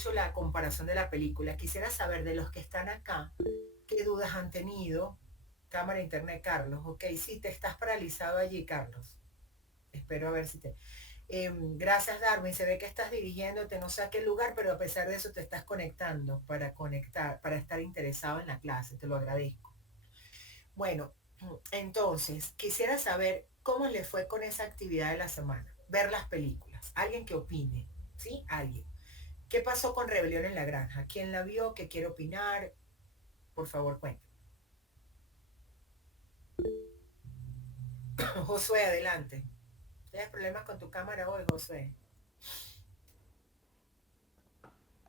hecho la comparación de la película. Quisiera saber de los que están acá, ¿qué dudas han tenido? Cámara, internet, Carlos. Ok, sí, te estás paralizado allí, Carlos. Espero a ver si te... gracias, Darwin. Se ve que estás dirigiéndote no sé a qué lugar, pero a pesar de eso te estás conectar, para estar interesado en la clase. Te lo agradezco. Bueno, entonces, quisiera saber cómo le fue con esa actividad de la semana. Ver las películas. Alguien que opine, ¿sí? Alguien. ¿Qué pasó con Rebelión en la Granja? ¿Quién la vio? ¿Qué quiere opinar? Por favor, cuenta. Josué, adelante. ¿Tienes problemas con tu cámara hoy, Josué?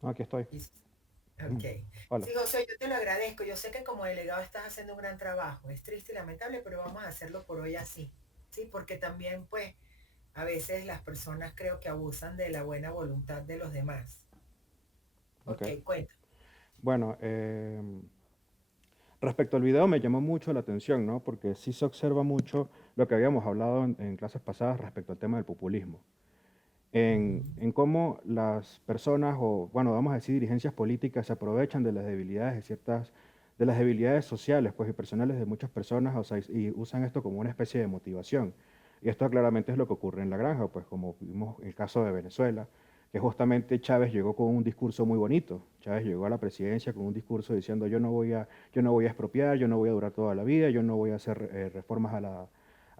Aquí estoy. Ok. Hola. Sí, José, yo te lo agradezco. Yo sé que como delegado estás haciendo un gran trabajo. Es triste y lamentable, pero vamos a hacerlo por hoy así. Sí, porque también, pues, a veces las personas creo que abusan de la buena voluntad de los demás. Ok. Ok, cuenta. Bueno, respecto al video me llamó mucho la atención, ¿no? Porque sí se observa mucho lo que habíamos hablado en clases pasadas respecto al tema del populismo. En cómo las personas, o bueno, vamos a decir dirigencias políticas, se aprovechan de las debilidades de ciertas, de las debilidades sociales, pues, y personales de muchas personas, o sea, y usan esto como una especie de motivación. Y esto claramente es lo que ocurre en la granja, pues, como vimos el caso de Venezuela, que justamente Chávez llegó con un discurso muy bonito. Chávez llegó a la presidencia con un discurso diciendo yo no voy a expropiar, yo no voy a durar toda la vida, yo no voy a hacer reformas a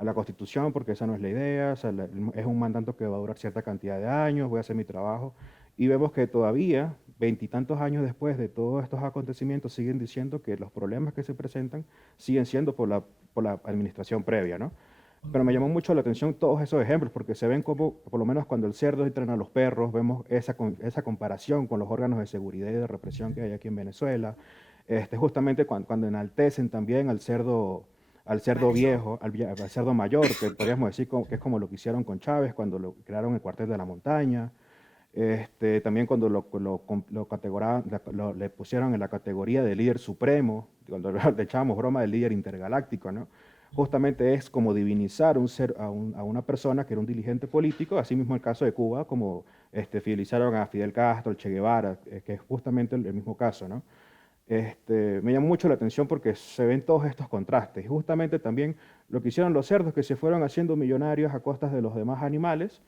la Constitución, porque esa no es la idea, o sea, es un mandato que va a durar cierta cantidad de años, voy a hacer mi trabajo. Y vemos que todavía, veintitantos años después de todos estos acontecimientos, siguen diciendo que los problemas que se presentan siguen siendo por la administración previa, ¿no? Pero me llamó mucho la atención todos esos ejemplos, porque se ven como, por lo menos cuando el cerdo entrena a los perros, vemos esa comparación con los órganos de seguridad y de represión que hay aquí en Venezuela. Justamente cuando enaltecen también al cerdo Mayor. viejo, al cerdo mayor, que podríamos decir que es como lo que hicieron con Chávez cuando lo crearon el cuartel de la montaña. También cuando le pusieron en la categoría de líder supremo, cuando le echábamos broma del líder intergaláctico, ¿no? Justamente es como divinizar a una persona que era un dirigente político, así mismo el caso de Cuba, como fidelizaron a Fidel Castro, el Che Guevara, que es justamente el mismo caso, ¿no? Me llamó mucho la atención porque se ven todos estos contrastes. Y justamente también lo que hicieron los cerdos, que se fueron haciendo millonarios a costas de los demás animales,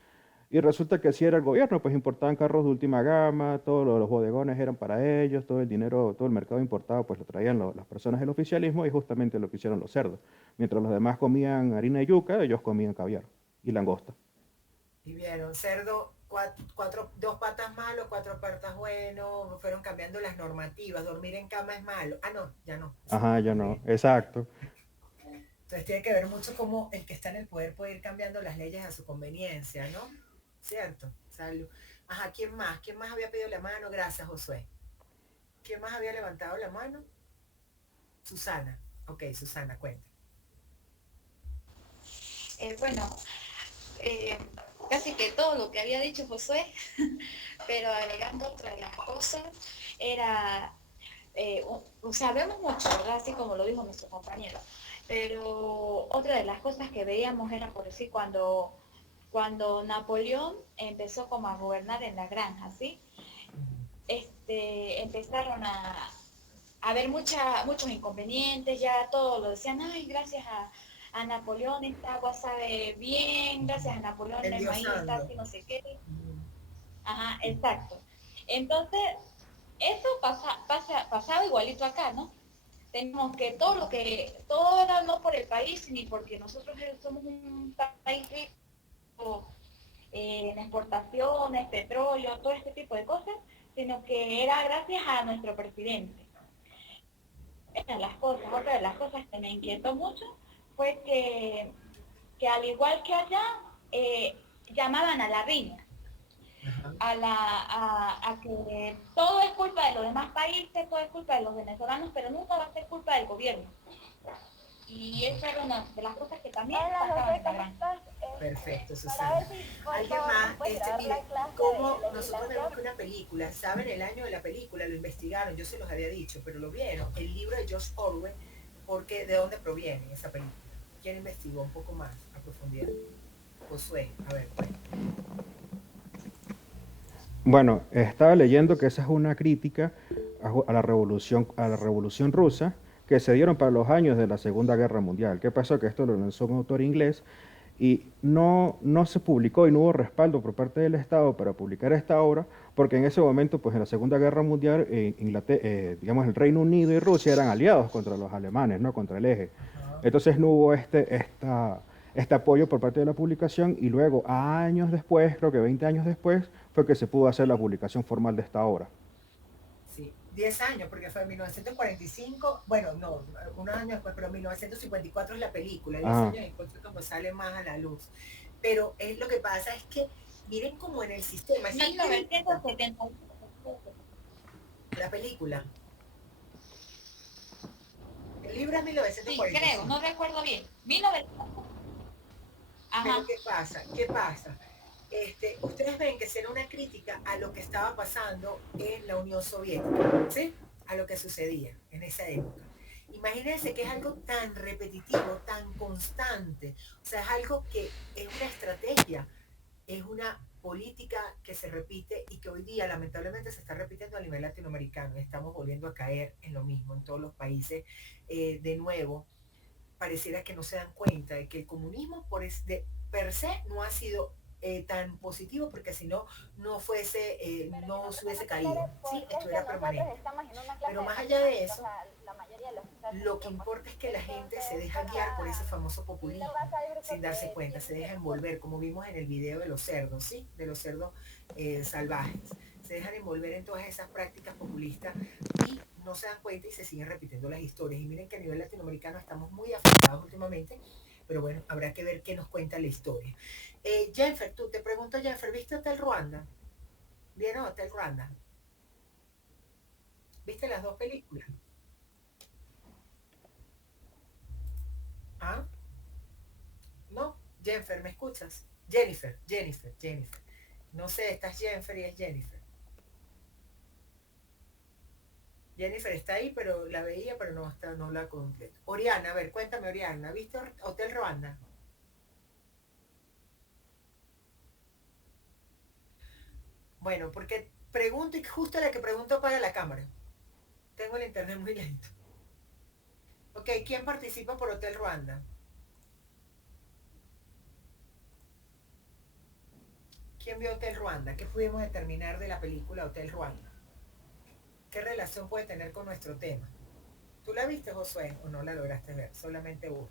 y resulta que así era el gobierno, pues importaban carros de última gama, todos los bodegones eran para ellos, todo el dinero, todo el mercado importado, pues lo traían las personas del oficialismo y justamente lo que hicieron los cerdos. Mientras los demás comían harina y yuca, ellos comían caviar y langosta. Y vieron, cerdo, dos patas malo, cuatro patas bueno, fueron cambiando las normativas. Dormir en cama es malo. Ah, no, ya no. Eso no Ajá, puede ya dormir no, en cama. exacto. Entonces tiene que ver mucho cómo el que está en el poder puede ir cambiando las leyes a su conveniencia, ¿no? ¿Cierto? Salud. Ajá, ¿quién más? ¿Quién más había pedido la mano? Gracias, Josué. ¿Quién más había levantado la mano? Susana. Ok, Susana, cuenta. Bueno, eh, casi que todo lo que había dicho Josué, pero agregando otra de las cosas, era, o sea, vemos mucho, ¿verdad? Así como lo dijo nuestro compañero, pero otra de las cosas que veíamos era, por decir, cuando Napoleón empezó como a gobernar en la granja, ¿sí? Empezaron a haber muchos inconvenientes, ya todos lo decían, ay, gracias a Napoleón esta agua sabe bien, gracias a Napoleón el maíz está Endiosando. así, no sé qué. Ajá, exacto. Entonces, eso pasaba igualito acá, ¿no? Tenemos que todo era no por el país, ni porque nosotros somos un país rico en exportaciones, petróleo, todo este tipo de cosas, sino que era gracias a nuestro presidente. Otra de las cosas que me inquietó mucho fue que al igual que allá, llamaban a la riña, Ajá. a que todo es culpa de los demás países, todo es culpa de los venezolanos, pero nunca va a ser culpa del gobierno. Y esa era una de las cosas que también Hola pasaban José, en la ¿cómo granja. estás? Perfecto, Para ver Susana. si por ¿Alguien favor nos más? puedes grabar la Mire, clase de cómo nosotros vemos legislación. que una película, saben el año de la película, lo investigaron, yo se los había dicho, pero lo vieron, el libro de George Orwell, porque ¿de dónde proviene esa película? ¿Quién investigó un poco más a profundidad? Josué, a ver, cuenta. Bueno, estaba leyendo que esa es una crítica a la revolución rusa que se dieron para los años de la Segunda Guerra Mundial. ¿Qué pasó? Que esto lo lanzó un autor inglés y no se publicó y no hubo respaldo por parte del Estado para publicar esta obra, porque en ese momento, pues en la Segunda Guerra Mundial, digamos, el Reino Unido y Rusia eran aliados contra los alemanes, ¿no? Contra el eje. Ajá. Entonces no hubo este apoyo por parte de la publicación y luego, años después, creo que 20 años después, fue que se pudo hacer la publicación formal de esta obra. Sí, 10 años, porque fue en 1945, bueno, no, unos años después, pero 1954 es la película, 10 Ajá. años después fue cuando sale más a la luz. Pero es, lo que pasa es que, miren como en el sistema, esa crítica, 1977. la película, el libro es Sí, creo, 1945. no recuerdo bien. 1900. Pero Ajá. ¿qué pasa? ¿Qué pasa? Ustedes ven que será una crítica a lo que estaba pasando en la Unión Soviética, ¿sí? A lo que sucedía en esa época. Imagínense que es algo tan repetitivo, tan constante, o sea, es algo que es una estrategia, es una política que se repite y que hoy día lamentablemente se está repitiendo a nivel latinoamericano. Estamos volviendo a caer en lo mismo en todos los países de nuevo. Pareciera que no se dan cuenta de que el comunismo per se no ha sido tan positivo porque si no, no fuese, Pero yo no lo que se tengo hubiese que hablar caído, es ¿sí? porque es Esto que era nosotros permanente. estamos en una clase Pero de más allá de matemáticas, eso, la mayoría de los muchachos lo y que yo, pues. importa es que la gente se Entonces, deja guiar por ese ajá, famoso y la verdad populismo que hay grupos sin darse que cuenta, se sienten que deja nosotros. envolver, como vimos en el video de los cerdos, ¿sí? De los cerdos salvajes. Se dejan envolver en todas esas prácticas populistas y no se dan cuenta y se siguen repitiendo las historias. Y miren que a nivel latinoamericano estamos muy afectados últimamente, pero bueno, habrá que ver qué nos cuenta la historia. Jennifer, tú te pregunto, Jennifer, ¿viste Hotel Ruanda? ¿Vieron Hotel Ruanda? ¿Viste las dos películas? ¿Ah? ¿No? Jennifer, ¿me escuchas? Jennifer. No sé, estás Jennifer y es Jennifer. Jennifer está ahí, pero la veía, pero no está, no la completo. Oriana, a ver, cuéntame, Oriana, ¿viste Hotel Ruanda? Bueno, porque pregunto y justo la que pregunto para la cámara. Tengo el internet muy lento. Ok, ¿quién participa por Hotel Ruanda? ¿Quién vio Hotel Ruanda? ¿Qué pudimos determinar de la película Hotel Ruanda? ¿Qué relación puede tener con nuestro tema? ¿Tú la viste, Josué, o no la lograste ver? Solamente uno.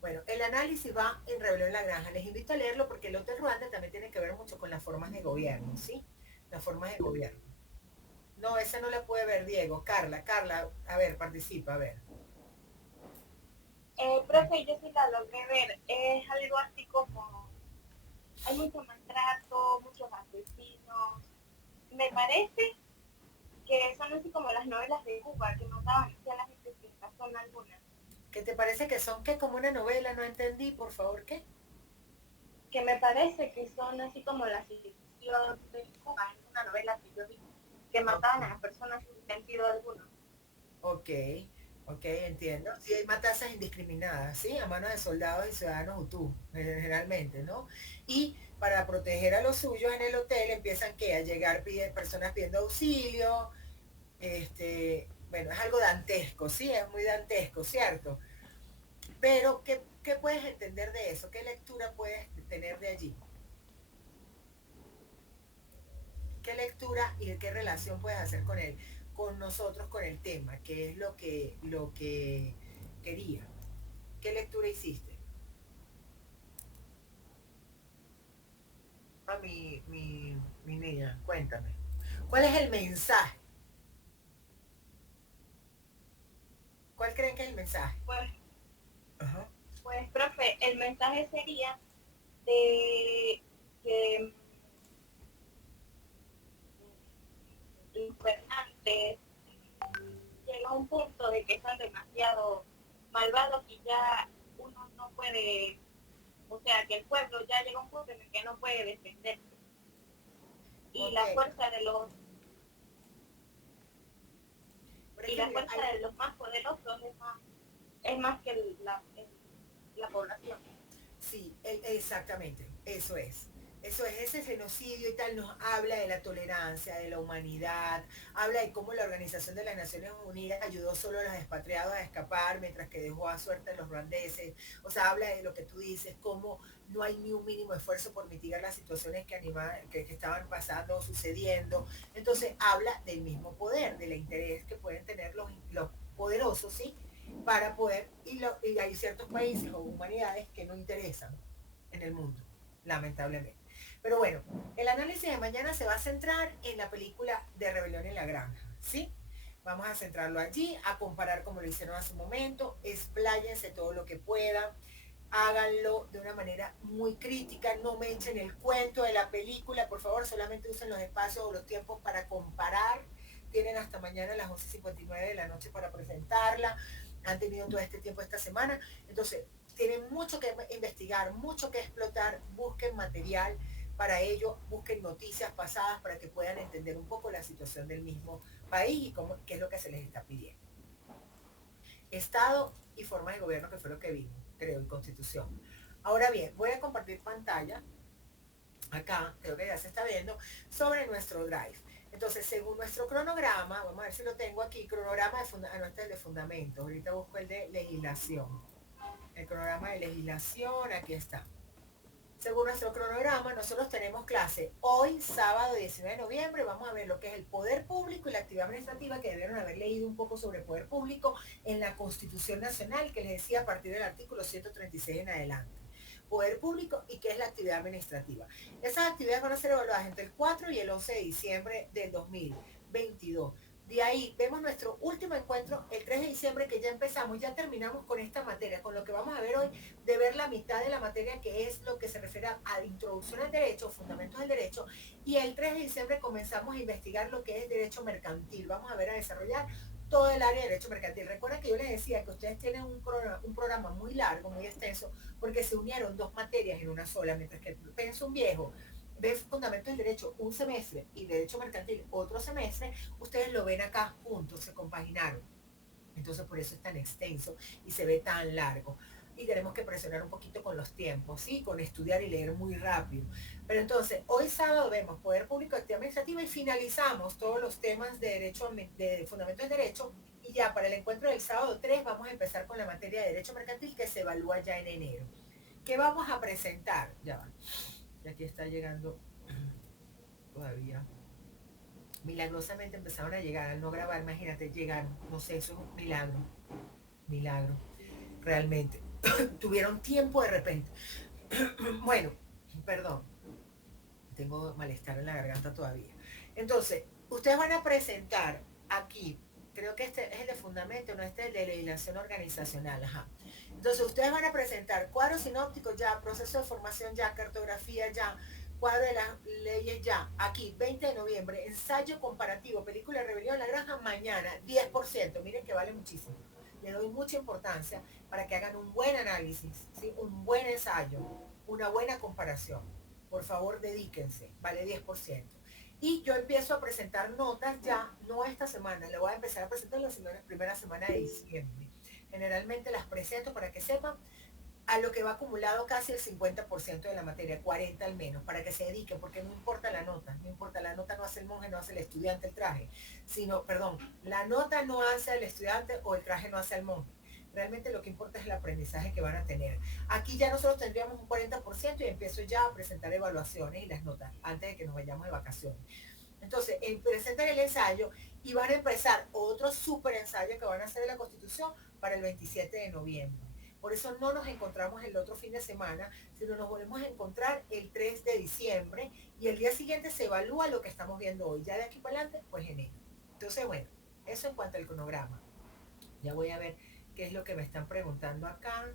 Bueno, el análisis va en Rebelión en la Granja. Les invito a leerlo porque el Hotel Ruanda también tiene que ver mucho con las formas de gobierno, ¿sí? Las formas de gobierno. No, esa no la puede ver Diego. Carla, a ver, participa, a ver. Profe, yo sí la logré ver. Es algo así como, hay mucho maltrato, muchos asesinos. Me parece que son así como las novelas de Cuba, que mataban a la gente sin razón alguna. ¿Qué te parece que son qué? Como una novela, no entendí, por favor, ¿qué? Que me parece que son así como las instituciones de Cuba, en una novela que yo vi, que Ok, mataban a las personas sin sentido alguno. ok, ok, entiendo. Sí, hay matanzas indiscriminadas, ¿sí? A manos de soldados y ciudadanos hutú, generalmente, ¿no? Y para proteger a los suyos en el hotel empiezan que a llegar personas pidiendo auxilio, bueno, es algo dantesco, sí, es muy dantesco, ¿cierto? Pero, ¿qué puedes entender de eso? ¿Qué lectura puedes tener de allí? ¿Qué lectura y qué relación puedes hacer con él, con nosotros, con el tema? ¿Qué es lo que quería? ¿Qué lectura hiciste? A mi niña, cuéntame. ¿Cuál es el mensaje? ¿Cuál creen que es el mensaje? Pues, Ajá. pues, profe, el mensaje sería de que los gobernantes llega a un punto de que son demasiado malvados y ya uno no puede, o sea, que el pueblo ya llega a un punto en el que no puede defenderse. Y Ok. la fuerza de los Por y la ejemplo, fuerza de los más poderosos es más que la población. sí, exactamente, eso es. Eso es, ese genocidio y tal nos habla de la tolerancia, de la humanidad, habla de cómo la Organización de las Naciones Unidas ayudó solo a los expatriados a escapar, mientras que dejó a suerte a los ruandeses. O sea, habla de lo que tú dices, cómo no hay ni un mínimo esfuerzo por mitigar las situaciones que estaban pasando, sucediendo. Entonces, habla del mismo poder, del interés que pueden tener los poderosos, ¿sí? Para poder, y hay ciertos países o humanidades que no interesan en el mundo, lamentablemente. Pero bueno, el análisis de mañana se va a centrar en la película de Rebelión en la Granja, ¿sí? Vamos a centrarlo allí, a comparar como lo hicieron hace un momento, expláyense todo lo que puedan, háganlo de una manera muy crítica, no me echen el cuento de la película, por favor, solamente usen los espacios o los tiempos para comparar. Tienen hasta mañana a las 11:59 de la noche para presentarla, han tenido todo este tiempo esta semana, entonces tienen mucho que investigar, mucho que explotar, busquen material para ello, busquen noticias pasadas para que puedan entender un poco la situación del mismo país y cómo, qué es lo que se les está pidiendo. Estado y forma de gobierno, que fue lo que vimos, creo, y constitución. Ahora bien, voy a compartir pantalla, acá, creo que ya se está viendo, sobre nuestro drive. Entonces, según nuestro cronograma, vamos a ver si lo tengo aquí, cronograma no, este es el de fundamentos, ahorita busco el de legislación. El cronograma de legislación, aquí está. Según nuestro cronograma, nosotros tenemos clase hoy, sábado 19 de noviembre, vamos a ver lo que es el poder público y la actividad administrativa, que debieron haber leído un poco sobre el poder público en la Constitución Nacional, que les decía a partir del artículo 136 en adelante. Poder público y qué es la actividad administrativa. Esas actividades van a ser evaluadas entre el 4 y el 11 de diciembre del 2022. De ahí vemos nuestro último encuentro el 3 de diciembre, que ya empezamos, ya terminamos con esta materia, con lo que vamos a ver hoy, de ver la mitad de la materia, que es lo que se refiere a introducción al derecho, fundamentos del derecho, y el 3 de diciembre comenzamos a investigar lo que es derecho mercantil. Vamos a ver, a desarrollar todo el área de derecho mercantil. Recuerden que yo les decía que ustedes tienen un programa muy largo, muy extenso, porque se unieron dos materias en una sola, mientras que el pensum viejo ve fundamentos del derecho un semestre y derecho mercantil otro semestre, ustedes lo ven acá juntos, se compaginaron. Entonces por eso es tan extenso y se ve tan largo. Y tenemos que presionar un poquito con los tiempos, ¿sí? Con estudiar y leer muy rápido. Pero entonces, hoy sábado vemos Poder Público, Actividad Administrativa y finalizamos todos los temas de derecho, de fundamentos del derecho. Y ya para el encuentro del sábado 3 vamos a empezar con la materia de derecho mercantil, que se evalúa ya en enero. ¿Qué vamos a presentar? Ya va. Y aquí está llegando todavía. Milagrosamente empezaron a llegar, al no grabar, imagínate, llegaron. No sé, eso es un milagro. Milagro. Realmente. Tuvieron tiempo de repente. Bueno, perdón. Tengo malestar en la garganta todavía. Entonces, ustedes van a presentar aquí, creo que este es el de fundamento, no este es el de legislación organizacional, ajá. Entonces, ustedes van a presentar cuadros sinópticos ya, proceso de formación ya, cartografía ya, cuadro de las leyes ya, aquí, 20 de noviembre, ensayo comparativo, película Rebelión en la Granja, mañana, 10%, miren que vale muchísimo. Le doy mucha importancia para que hagan un buen análisis, ¿sí? Un buen ensayo, una buena comparación. Por favor, dedíquense, vale 10%. Y yo empiezo a presentar notas ya, no esta semana, le voy a empezar a presentar la primera semana de diciembre. Generalmente las presento para que sepan a lo que va acumulado casi el 50% de la materia, 40 al menos, para que se dediquen, porque no importa la nota, no importa, la nota no hace el monje, no hace el estudiante el traje, sino, perdón, la nota no hace al estudiante o el traje no hace al monje. Realmente lo que importa es el aprendizaje que van a tener. Aquí ya nosotros tendríamos un 40% y empiezo ya a presentar evaluaciones y las notas antes de que nos vayamos de vacaciones. Entonces, presentan el ensayo y van a empezar otro súper ensayo que van a hacer de la Constitución para el 27 de noviembre. Por eso no nos encontramos el otro fin de semana, sino nos volvemos a encontrar el 3 de diciembre y el día siguiente se evalúa lo que estamos viendo hoy. Ya de aquí para adelante, pues enero. Entonces, bueno, eso en cuanto al cronograma. Ya voy a ver qué es lo que me están preguntando acá.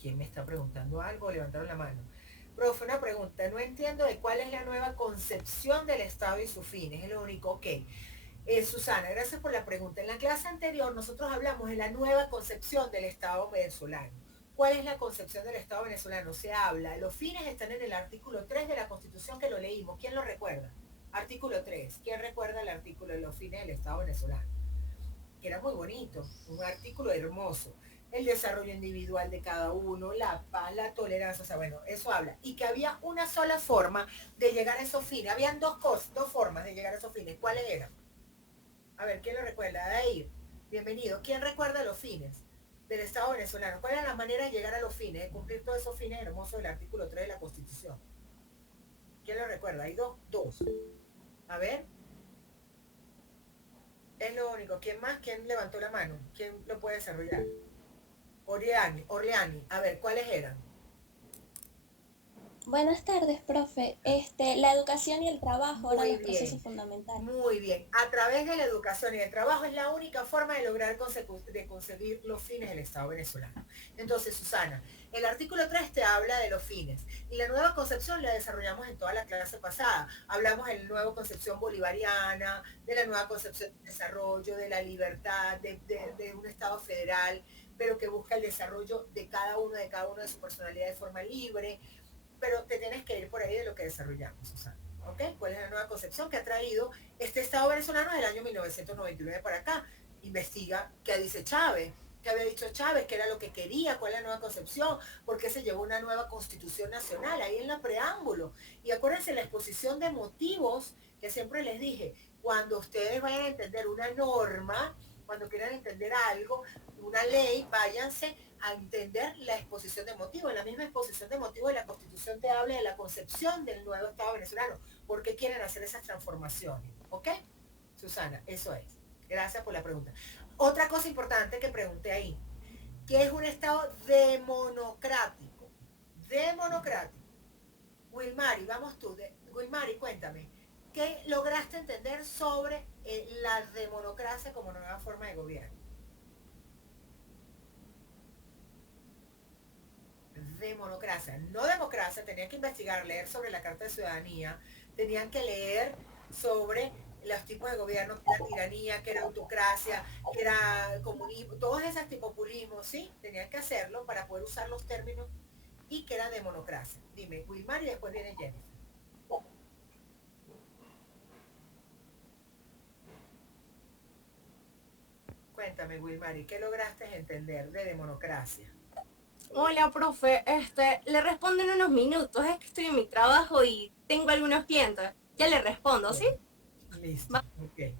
¿Quién me está preguntando algo? Levantaron la mano. Profe, una pregunta. No entiendo de cuál es la nueva concepción del Estado y sus fines. Es lo único. Ok. Susana, gracias por la pregunta. En la clase anterior nosotros hablamos de la nueva concepción del Estado venezolano. ¿Cuál es la concepción del Estado venezolano? Se habla, los fines están en el artículo 3 de la Constitución, que lo leímos. ¿Quién lo recuerda? Artículo 3. ¿Quién recuerda el artículo de los fines del Estado venezolano? Que era muy bonito, un artículo hermoso. el desarrollo individual de cada uno, la paz, la tolerancia, o sea, bueno, eso habla. Y que había una sola forma de llegar a esos fines. Habían dos formas de llegar a esos fines. ¿Cuáles eran? A ver, ¿quién lo recuerda? Ahí, bienvenido. ¿Quién recuerda los fines del Estado venezolano? ¿Cuál era la manera de llegar a los fines, de cumplir todos esos fines hermosos del artículo 3 de la Constitución? ¿Quién lo recuerda? Hay dos. A ver, es lo único. ¿Quién más? ¿Quién levantó la mano? ¿Quién lo puede desarrollar? Orleani. A ver, ¿cuáles eran? Buenas tardes, profe. La educación y el trabajo eran Muy los procesos bien, fundamentales. muy bien. A través de la educación y el trabajo es la única forma de lograr conseguir los fines del Estado venezolano. Entonces, Susana, el artículo 3 te habla de los fines y la nueva concepción la desarrollamos en toda la clase pasada. Hablamos de la nueva concepción bolivariana, de la nueva concepción de desarrollo, de la libertad, de un Estado federal, pero que busca el desarrollo de cada uno de su personalidad de forma libre, pero te tienes que ir por ahí de lo que desarrollamos, Susana. ¿Ok? ¿Cuál es la nueva concepción que ha traído este Estado venezolano del año 1999 para acá? Investiga qué dice Chávez, qué había dicho Chávez, qué era lo que quería, cuál es la nueva concepción, por qué se llevó una nueva constitución nacional, ahí en la preámbulo. Y acuérdense la exposición de motivos que siempre les dije, cuando ustedes vayan a entender una norma, cuando quieran entender algo, una ley, váyanse a entender la exposición de motivos. En la misma exposición de motivos de la Constitución te habla de la concepción del nuevo Estado venezolano. ¿Por qué quieren hacer esas transformaciones? ¿Ok? Susana, eso es. Gracias por la pregunta. Otra cosa importante que pregunté ahí, ¿qué es un Estado demonocrático? Demonocrático. Wilmari, vamos tú. Wilmari, cuéntame. ¿Qué lograste entender sobre la democracia como nueva forma de gobierno? Democracia, no democracia, tenían que investigar, leer sobre la Carta de Ciudadanía, tenían que leer sobre los tipos de gobierno, que era tiranía, que era autocracia, que era comunismo, todos esos tipos de populismo, ¿sí? Tenían que hacerlo para poder usar los términos y que era democracia. Dime, Wilmar y después viene Jennifer. Cuéntame, Wilmar, ¿y qué lograste entender de democracia? Hola, profe. Le respondo en unos minutos. Es que estoy en mi trabajo y tengo algunos clientes. Ya le respondo, ¿sí? Listo, ok.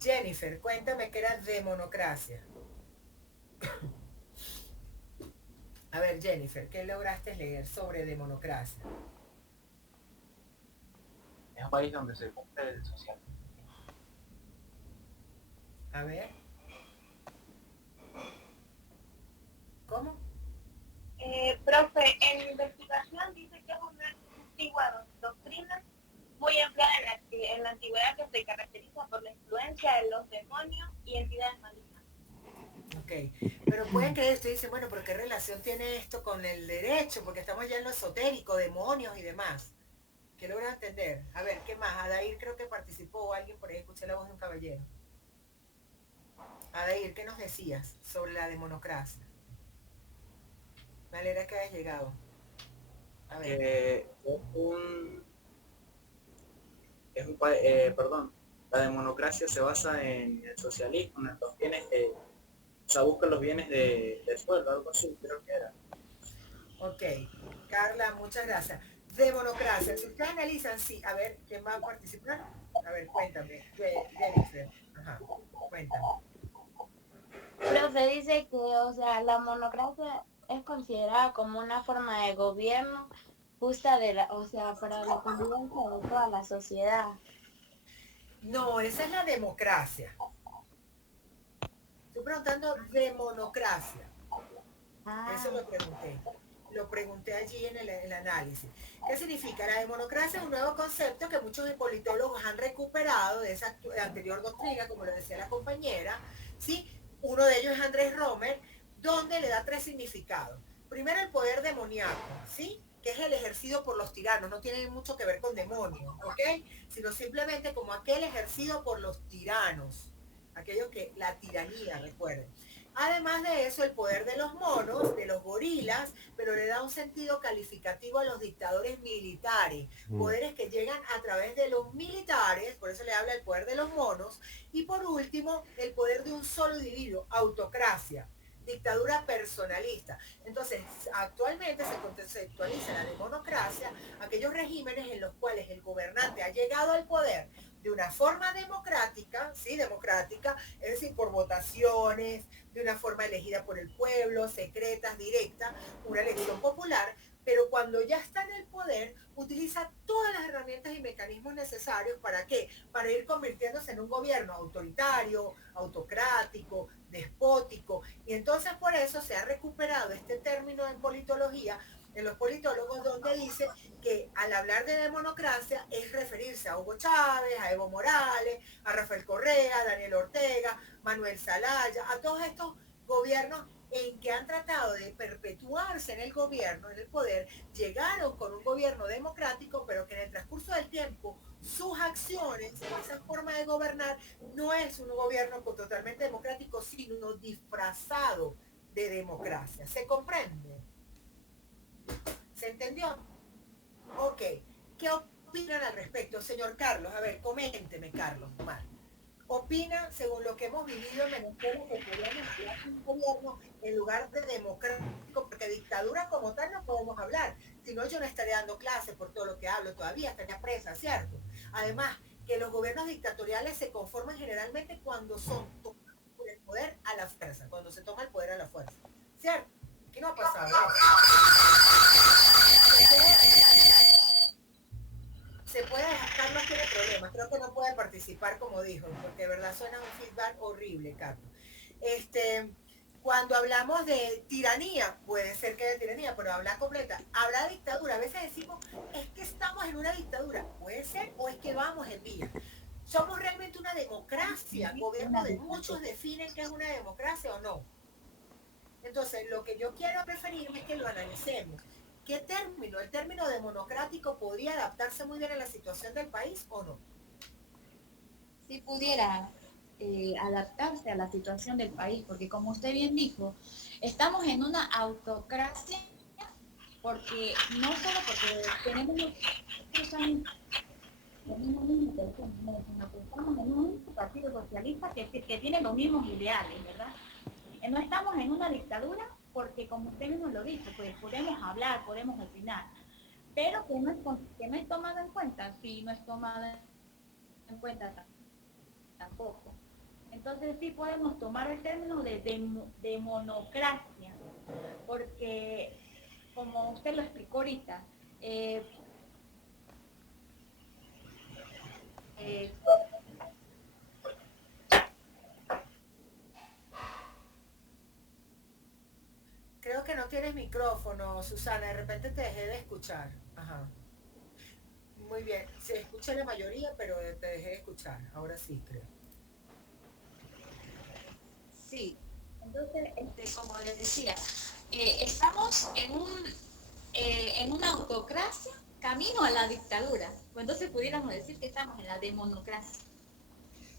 Jennifer, cuéntame qué era democracia. A ver, Jennifer, ¿qué lograste leer sobre democracia? Es un país donde se cumple el social. A ver. ¿Cómo? Profe, en mi investigación dice que es una antigua doctrina muy empleada en la antigüedad que se caracteriza por la influencia de los demonios y entidades malignas. Ok, pero pueden creer, ustedes dicen, bueno, pero ¿qué relación tiene esto con el derecho? Porque estamos ya en lo esotérico, demonios y demás. ¿Qué logran entender? A ver, ¿qué más? Adair creo que participó, alguien por ahí, escuché la voz de un caballero. Adair, ¿qué nos decías sobre la democracia? Me alegra que hayas llegado. A ver. Perdón, la democracia se basa en el socialismo, en los bienes o sea, busca los bienes del pueblo, algo así, creo que era. Ok, Carla, muchas gracias. Democracia, si ustedes analizan, sí, a ver, ¿quién va a participar? A ver, cuéntame, Jennifer, ajá, cuéntame. Profe dice que, o sea, la monocracia es considerada como una forma de gobierno justa o sea, para la convivencia de toda la sociedad. No, esa es la democracia. Estoy preguntando democracia. Eso lo pregunté. Lo pregunté allí en el análisis. ¿Qué significa? La democracia es un nuevo concepto que muchos politólogos han recuperado de esa anterior doctrina, como lo decía la compañera, ¿sí? Uno de ellos es Andrés Romer, donde le da tres significados. Primero, el poder demoníaco, ¿sí? Que es el ejercido por los tiranos, no tiene mucho que ver con demonios, ¿ok? Sino simplemente como aquel ejercido por los tiranos, aquellos que, la tiranía, recuerden. Además de eso, el poder de los monos, de los gorilas, pero le da un sentido calificativo a los dictadores militares, poderes que llegan a través de los militares, por eso le habla el poder de los monos, y por último, el poder de un solo individuo, autocracia. dictadura personalista. Entonces, actualmente se conceptualiza la democracia, aquellos regímenes en los cuales el gobernante ha llegado al poder de una forma democrática, sí, democrática, es decir, por votaciones, de una forma elegida por el pueblo, secretas, directas, una elección popular, pero cuando ya está en el poder, utiliza todas las herramientas y mecanismos necesarios para qué, para ir convirtiéndose en un gobierno autoritario, autocrático, despótico, y entonces por eso se ha recuperado este término en politología, en los politólogos, donde dice que al hablar de democracia es referirse a Hugo Chávez, a Evo Morales, a Rafael Correa, a Daniel Ortega, Manuel Zelaya, a todos estos gobiernos en que han tratado de perpetuarse en el gobierno, en el poder, llegaron con un gobierno democrático, pero que en el transcurso del tiempo sus acciones, esa forma de gobernar, no es un gobierno totalmente democrático, sino disfrazado de democracia. ¿Se comprende? ¿Se entendió? Ok. ¿Qué opinan al respecto, señor Carlos? A ver, coménteme, Carlos. Omar. ¿Opina, según lo que hemos vivido en Venezuela, que podríamos crear un gobierno en lugar de democrático? Porque dictadura como tal no podemos hablar. Si no, yo no estaría dando clases por todo lo que hablo todavía, estaría presa, ¿cierto? Además, que los gobiernos dictatoriales se conforman generalmente cuando son tomados por el poder a la fuerza, cuando se toma el poder a la fuerza, ¿cierto? ¿Qué no ha pasado? Se puede dejar, Carlos tiene problemas, creo que no puede participar como dijo, porque de verdad suena un feedback horrible, Carlos. Cuando hablamos de tiranía, puede ser que haya tiranía, pero habla completa, habla de dictadura, a veces decimos, es que estamos en una dictadura, puede ser, o es que vamos en vía. ¿Somos realmente una democracia? ¿Gobierno de muchos definen que es una democracia o no? Entonces, lo que yo quiero preferirme es que lo analicemos. ¿Qué término? ¿El término democrático podría adaptarse muy bien a la situación del país o no? Si pudiera adaptarse a la situación del país, porque como usted bien dijo, estamos en una autocracia porque no solo porque tenemos muchos años sino que estamos en un partido socialista que tiene los mismos ideales, ¿verdad? No estamos en una dictadura porque, como usted mismo lo dice, pues podemos hablar, podemos opinar, pero que no es tomado en cuenta, sí, no es tomado en cuenta tampoco. Entonces sí podemos tomar el término de monocracia, porque, como usted lo explicó ahorita, Creo que no tienes micrófono, Susana, de repente te dejé de escuchar. Ajá. Muy bien, se escucha la mayoría, pero te dejé de escuchar. Ahora sí, creo. sí. Entonces, como les decía, estamos en una autocracia camino a la dictadura. Pues entonces pudiéramos decir que estamos en la demonocracia.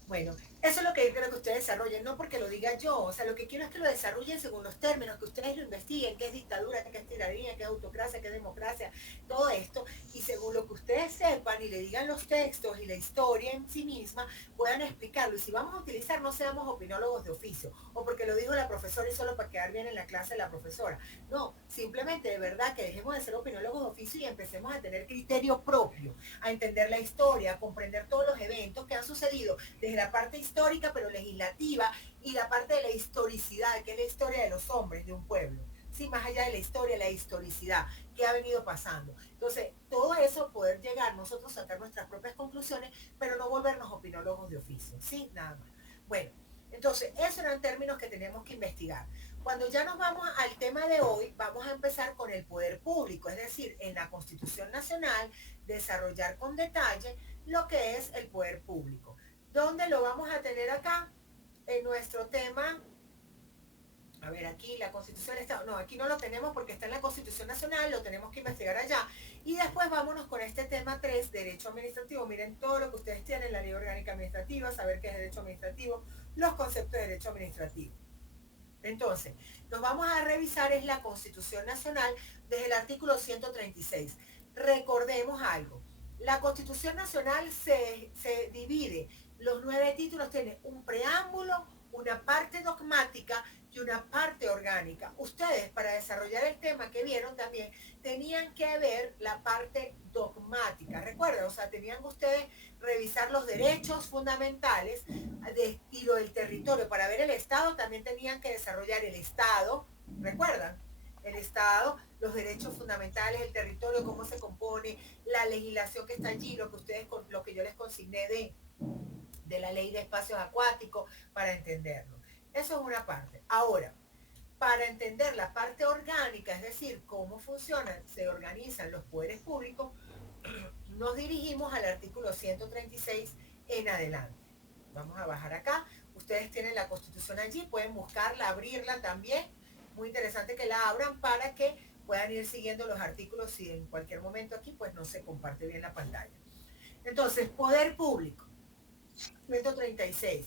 Bueno, eso es lo que yo quiero que ustedes desarrollen, no porque lo diga yo, o sea, lo que quiero es que lo desarrollen según los términos, que ustedes lo investiguen, qué es dictadura, qué es tiranía, qué es autocracia, qué es democracia, todo esto, y según lo que ustedes sepan y le digan los textos y la historia en sí misma, puedan explicarlo. Y si vamos a utilizar, no seamos opinólogos de oficio, o porque lo dijo la profesora y solo para quedar bien en la clase de la profesora. No, simplemente de verdad que dejemos de ser opinólogos de oficio y empecemos a tener criterio propio, a entender la historia, a comprender todos los eventos que han sucedido desde la parte histórica pero legislativa y la parte de la historicidad, que es la historia de los hombres de un pueblo. Sí, más allá de la historia, la historicidad que ha venido pasando. Entonces, todo eso poder llegar, nosotros sacar nuestras propias conclusiones, pero no volvernos opinólogos de oficio. Sí, nada más. Bueno, entonces, esos eran términos que tenemos que investigar. Cuando ya nos vamos al tema de hoy, vamos a empezar con el poder público, es decir, en la Constitución Nacional, desarrollar con detalle lo que es el poder público. ¿Dónde lo vamos a tener acá? En nuestro tema, a ver, aquí la Constitución del Estado, no, aquí no lo tenemos porque está en la Constitución Nacional, lo tenemos que investigar allá. Y después vámonos con este tema 3, derecho administrativo. Miren todo lo que ustedes tienen, la ley orgánica administrativa, saber qué es derecho administrativo, los conceptos de derecho administrativo. Entonces, nos vamos a revisar es la Constitución Nacional desde el artículo 136. Recordemos algo, la Constitución Nacional se divide, los 9 títulos tienen un preámbulo, una parte dogmática y una parte orgánica. Ustedes, para desarrollar el tema que vieron también, tenían que ver la parte dogmática. Recuerden, o sea, tenían ustedes revisar los derechos fundamentales de estilo del territorio. Para ver el Estado también tenían que desarrollar el Estado, ¿recuerdan? El Estado, los derechos fundamentales, el territorio, cómo se compone, la legislación que está allí, lo que yo les consigné de la ley de espacios acuáticos, para entenderlo. Eso es una parte. Ahora, para entender la parte orgánica, es decir, cómo funcionan, se organizan los poderes públicos, nos dirigimos al artículo 136 en adelante. Vamos a bajar acá. Ustedes tienen la Constitución allí, pueden buscarla, abrirla también. Muy interesante que la abran para que puedan ir siguiendo los artículos si en cualquier momento aquí pues no se comparte bien la pantalla. Entonces, poder público. 136.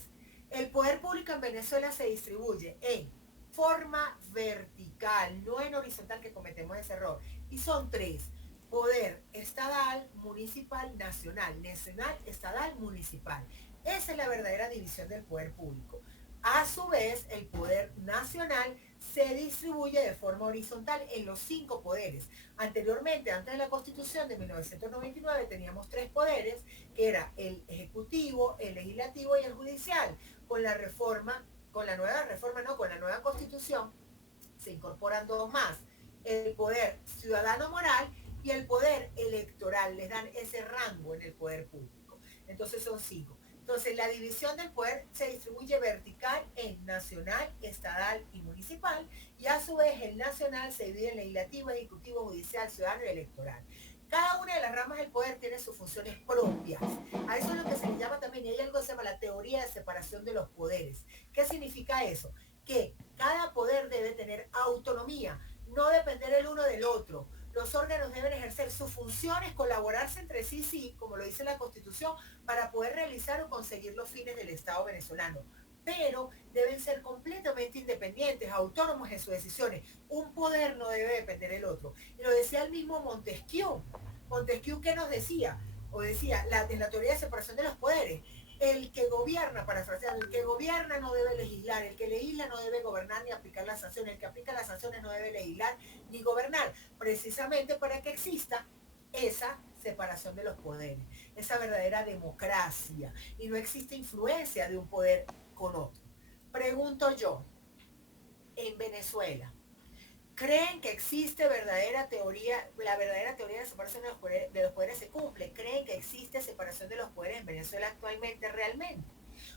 El poder público en Venezuela se distribuye en forma vertical, no en horizontal, que cometemos ese error. Y son tres: poder estatal, municipal, nacional. Nacional, estatal, municipal. Esa es la verdadera división del poder público. A su vez, el poder nacional se distribuye de forma horizontal en los 5 poderes. Anteriormente, antes de la Constitución de 1999, teníamos 3 poderes, que era el ejecutivo, el legislativo y el judicial. Con la nueva Constitución, se incorporan 2 más: el poder ciudadano moral y el poder electoral. Les dan ese rango en el poder público. Entonces son 5. Entonces, la división del poder se distribuye vertical en nacional, estatal y municipal, y a su vez el nacional se divide en legislativo, ejecutivo, judicial, ciudadano y electoral. Cada una de las ramas del poder tiene sus funciones propias. A eso es lo que se le llama también, y hay algo que se llama la teoría de separación de los poderes. ¿Qué significa eso? Que cada poder debe tener autonomía, no depender el uno del otro. Los órganos deben ejercer sus funciones, colaborarse entre sí, sí, como lo dice la Constitución, para poder realizar o conseguir los fines del Estado venezolano. Pero deben ser completamente independientes, autónomos en sus decisiones. Un poder no debe depender del otro. Y lo decía el mismo Montesquieu. Montesquieu, ¿qué nos decía? O decía, en la teoría de separación de los poderes, el que gobierna, parafraseando, el que gobierna no debe legislar, el que legisla no debe gobernar ni aplicar las sanciones, el que aplica las sanciones no debe legislar ni gobernar, precisamente para que exista esa separación de los poderes, esa verdadera democracia, y no existe influencia de un poder con otro. Pregunto yo, en Venezuela, ¿creen que existe verdadera teoría, la verdadera teoría de separación de los poderes se cumple? ¿Creen que existe separación de los poderes en Venezuela actualmente realmente?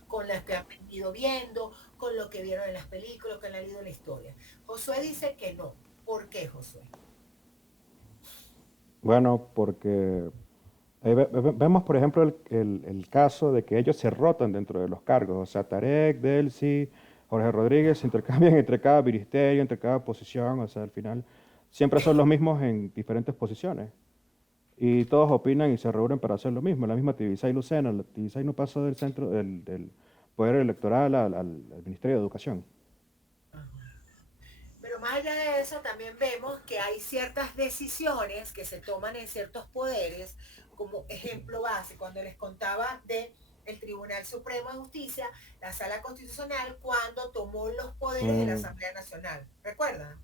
Con las que han venido viendo, con lo que vieron en las películas, que han leído en la historia. Josué dice que no. ¿Por qué, Josué? Bueno, porque vemos, por ejemplo, el caso de que ellos se rotan dentro de los cargos. O sea, Tarek, Delcy, Jorge Rodríguez se intercambian entre cada ministerio, entre cada posición. O sea, al final siempre son los mismos en diferentes posiciones. Y todos opinan y se reúnen para hacer lo mismo. La misma Tibisay Lucena. La Tibisay no pasó del centro del poder electoral al Ministerio de Educación. Pero más allá de eso, también vemos que hay ciertas decisiones que se toman en ciertos poderes, como ejemplo base, cuando les contaba de el Tribunal Supremo de Justicia, la Sala Constitucional, cuando tomó los poderes de la Asamblea Nacional. ¿Recuerdan?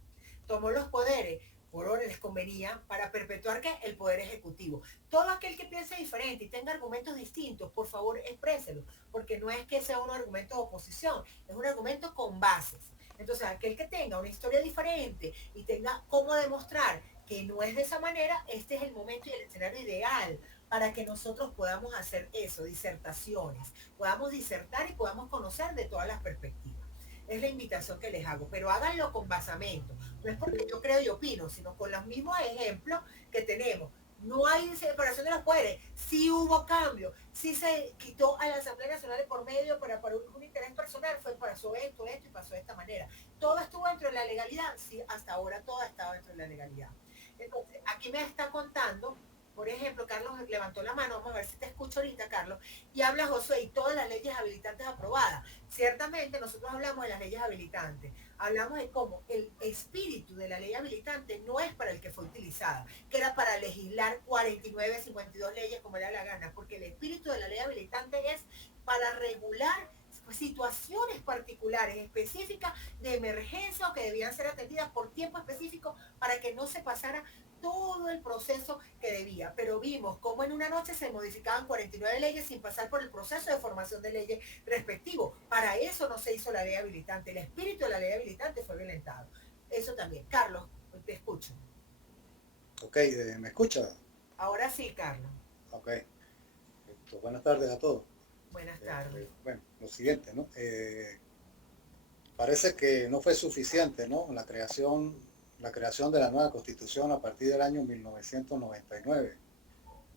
Tomó los poderes, por ahora les convenía, para perpetuar que el poder ejecutivo. Todo aquel que piense diferente y tenga argumentos distintos, por favor, expréselo, porque no es que sea un argumento de oposición, es un argumento con bases. Entonces, aquel que tenga una historia diferente y tenga cómo demostrar que no es de esa manera, este es el momento y el escenario ideal para que nosotros podamos hacer eso, disertaciones, podamos disertar y podamos conocer de todas las perspectivas. Es la invitación que les hago, pero háganlo con basamento. No es porque yo creo y opino, sino con los mismos ejemplos que tenemos. No hay separación de los poderes, sí hubo cambio, sí se quitó a la Asamblea Nacional de por medio para un interés personal, pasó esto y pasó de esta manera. Todo estuvo dentro de la legalidad, sí, hasta ahora todo estaba dentro de la legalidad. Entonces, aquí me está contando, por ejemplo, Carlos levantó la mano, vamos a ver si te escucho ahorita, Carlos, y habla Josué y todas las leyes habilitantes aprobadas. Ciertamente nosotros hablamos de las leyes habilitantes, hablamos de cómo el espíritu de la ley habilitante no es para el que fue utilizada, que era para legislar 49, 52 leyes como le da la gana, porque el espíritu de la ley habilitante es para regular situaciones particulares, específicas, de emergencia o que debían ser atendidas por tiempo específico para que no se pasara todo el proceso que debía. Pero vimos cómo en una noche se modificaban 49 leyes sin pasar por el proceso de formación de leyes respectivo. Para eso no se hizo la ley habilitante. El espíritu de la ley habilitante fue violentado. Eso también. Carlos, te escucho. Ok, ¿me escucha? Ahora sí, Carlos. Ok. Buenas tardes a todos. Buenas tardes. Bueno, lo siguiente, ¿no? Parece que no fue suficiente, ¿no? La creación de la nueva Constitución a partir del año 1999,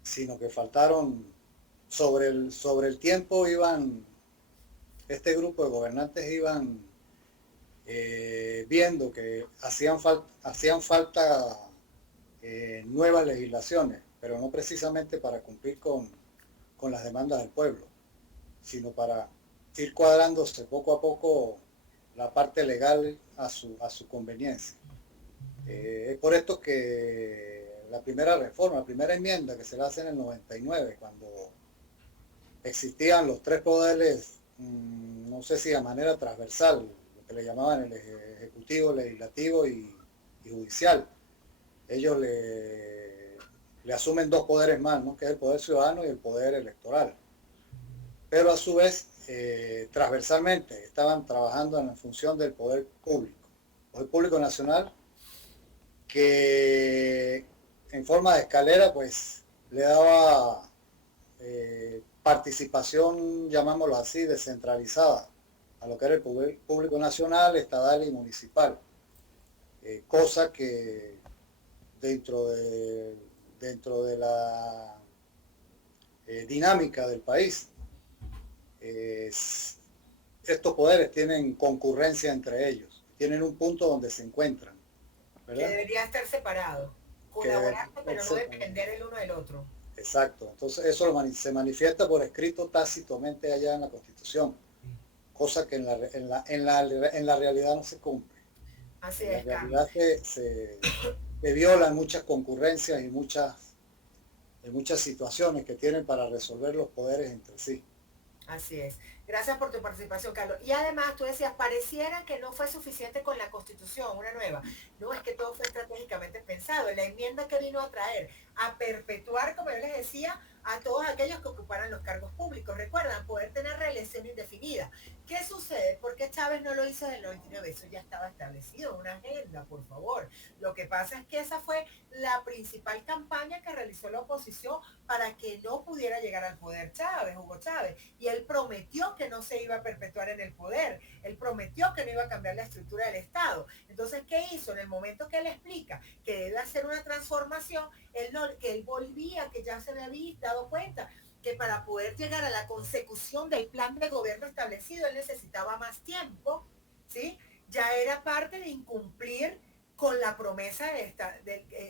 sino que faltaron, sobre el tiempo este grupo de gobernantes iban viendo que hacían falta nuevas legislaciones, pero no precisamente para cumplir con las demandas del pueblo, sino para ir cuadrándose poco a poco la parte legal a su conveniencia. Es por esto que la primera enmienda que se le hace en el 99, cuando existían los tres poderes, no sé si de manera transversal, lo que le llamaban el ejecutivo, legislativo y judicial, ellos le asumen dos poderes más, ¿no? Que es el poder ciudadano y el poder electoral. Pero a su vez, transversalmente, estaban trabajando en función del poder público nacional, que en forma de escalera, pues, le daba participación, llamámoslo así, descentralizada a lo que era el poder público nacional, estatal y municipal. Cosa que dentro de la dinámica del país, estos poderes tienen concurrencia entre ellos, tienen un punto donde se encuentran, ¿verdad? Que debería estar separado, colaborando, pero no depender el uno del otro. Exacto, entonces eso se manifiesta por escrito tácitamente allá en la Constitución, cosa que en la realidad no se cumple. Así en es, la realidad se violan muchas concurrencias y muchas situaciones que tienen para resolver los poderes entre sí. Así es. Gracias por tu participación, Carlos. Y además tú decías, pareciera que no fue suficiente con la Constitución, una nueva. No, es que todo fue estratégicamente pensado. La enmienda que vino a traer, a perpetuar, como yo les decía, a todos aquellos que ocuparan los cargos públicos. Recuerdan, poder tener reelección indefinida. ¿Qué sucede? ¿Por qué Chávez no lo hizo en el 99? Eso ya estaba establecido, una agenda, por favor. Lo que pasa es que esa fue la principal campaña que realizó la oposición para que no pudiera llegar al poder Hugo Chávez. Y él prometió que no se iba a perpetuar en el poder. Él prometió que no iba a cambiar la estructura del Estado. Entonces, ¿qué hizo? En el momento que él explica que debe hacer una transformación, que él volvía, que ya se había dado cuenta que para poder llegar a la consecución del plan de gobierno establecido, él necesitaba más tiempo, ¿sí? Ya era parte de incumplir con la promesa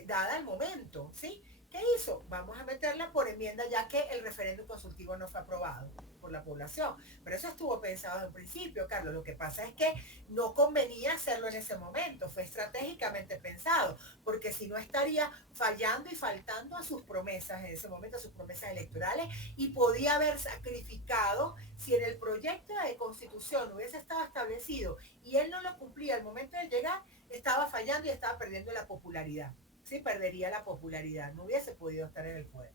dada al momento, ¿sí? ¿Qué hizo? Vamos a meterla por enmienda ya que el referéndum consultivo no fue aprobado por la población. Pero eso estuvo pensado desde un principio, Carlos. Lo que pasa es que no convenía hacerlo en ese momento. Fue estratégicamente pensado, porque si no estaría fallando y faltando a sus promesas en ese momento, a sus promesas electorales, y podía haber sacrificado si en el proyecto de constitución hubiese estado establecido y él no lo cumplía al momento de llegar, estaba fallando y estaba perdiendo la popularidad. Sí, perdería la popularidad, no hubiese podido estar en el poder.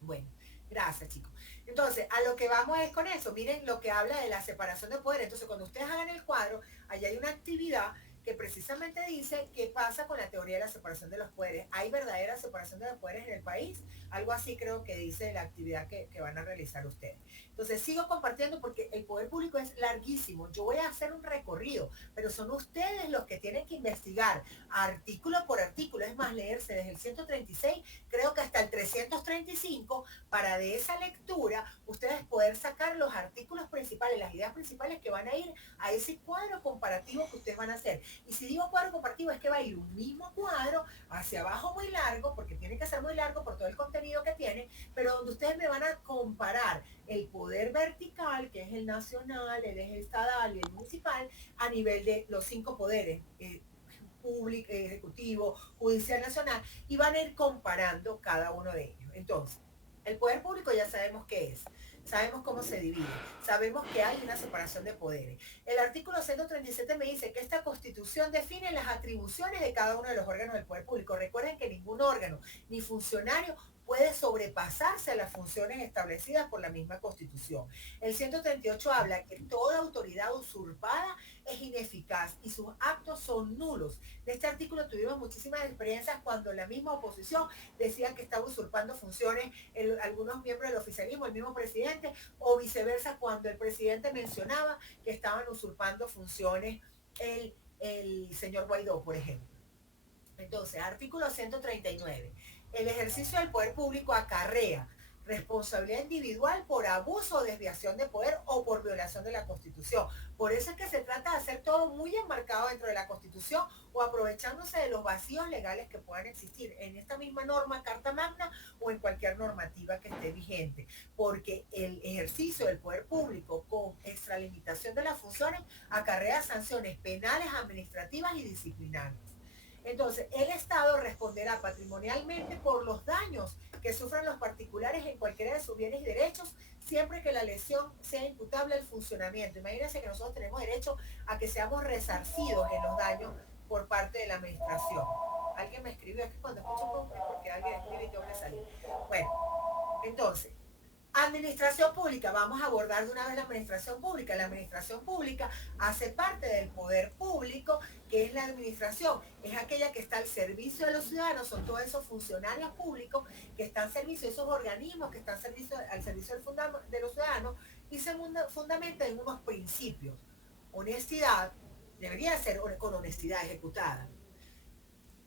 Bueno, gracias, chicos. Entonces, a lo que vamos es con eso. Miren lo que habla de la separación de poder. Entonces, cuando ustedes hagan el cuadro, allá hay una actividad que precisamente dice qué pasa con la teoría de la separación de los poderes. ¿Hay verdadera separación de los poderes en el país? Algo así creo que dice la actividad que van a realizar ustedes. Entonces, sigo compartiendo porque el poder público es larguísimo. Yo voy a hacer un recorrido, pero son ustedes los que tienen que investigar artículo por artículo. Es más, leerse desde el 136, creo que hasta el 335, para de esa lectura ustedes poder sacar los artículos principales, las ideas principales que van a ir a ese cuadro comparativo que ustedes van a hacer. Y si digo cuadro comparativo es que va a ir un mismo cuadro hacia abajo muy largo, porque tiene que ser muy largo por todo el contenido que tiene, pero donde ustedes me van a comparar el poder vertical, que es el nacional, el estatal y el municipal, a nivel de los 5 poderes, público, ejecutivo, judicial, nacional, y van a ir comparando cada uno de ellos. Entonces, el poder público ya sabemos qué es. sabemos cómo se divide, sabemos que hay una separación de poderes. El artículo 137 me dice que esta Constitución define las atribuciones de cada uno de los órganos del poder público. Recuerden que ningún órgano ni funcionario puede sobrepasarse a las funciones establecidas por la misma Constitución. El 138 habla que toda autoridad usurpada es ineficaz y sus actos son nulos. De este artículo tuvimos muchísimas experiencias cuando la misma oposición decía que estaba usurpando funciones algunos miembros del oficialismo, el mismo presidente, o viceversa cuando el presidente mencionaba que estaban usurpando funciones el señor Guaidó, por ejemplo. Entonces, artículo 139. El ejercicio del poder público acarrea responsabilidad individual por abuso o desviación de poder o por violación de la Constitución. Por eso es que se trata de hacer todo muy enmarcado dentro de la Constitución o aprovechándose de los vacíos legales que puedan existir en esta misma norma, Carta Magna o en cualquier normativa que esté vigente. Porque el ejercicio del poder público con extralimitación de las funciones acarrea sanciones penales, administrativas y disciplinarias. Entonces, el Estado responderá patrimonialmente por los daños que sufran los particulares en cualquiera de sus bienes y derechos, siempre que la lesión sea imputable al funcionamiento. Imagínense que nosotros tenemos derecho a que seamos resarcidos en los daños por parte de la administración. Alguien me escribió, es que cuando escucho porque alguien escribe y tengo que salir. Bueno, entonces, administración pública, vamos a abordar de una vez la administración pública. La administración pública hace parte del poder público, que es la administración, es aquella que está al servicio de los ciudadanos, son todos esos funcionarios públicos que están al servicio, esos organismos que están al servicio de los ciudadanos y se fundamenta en unos principios. Honestidad, debería ser con honestidad ejecutada.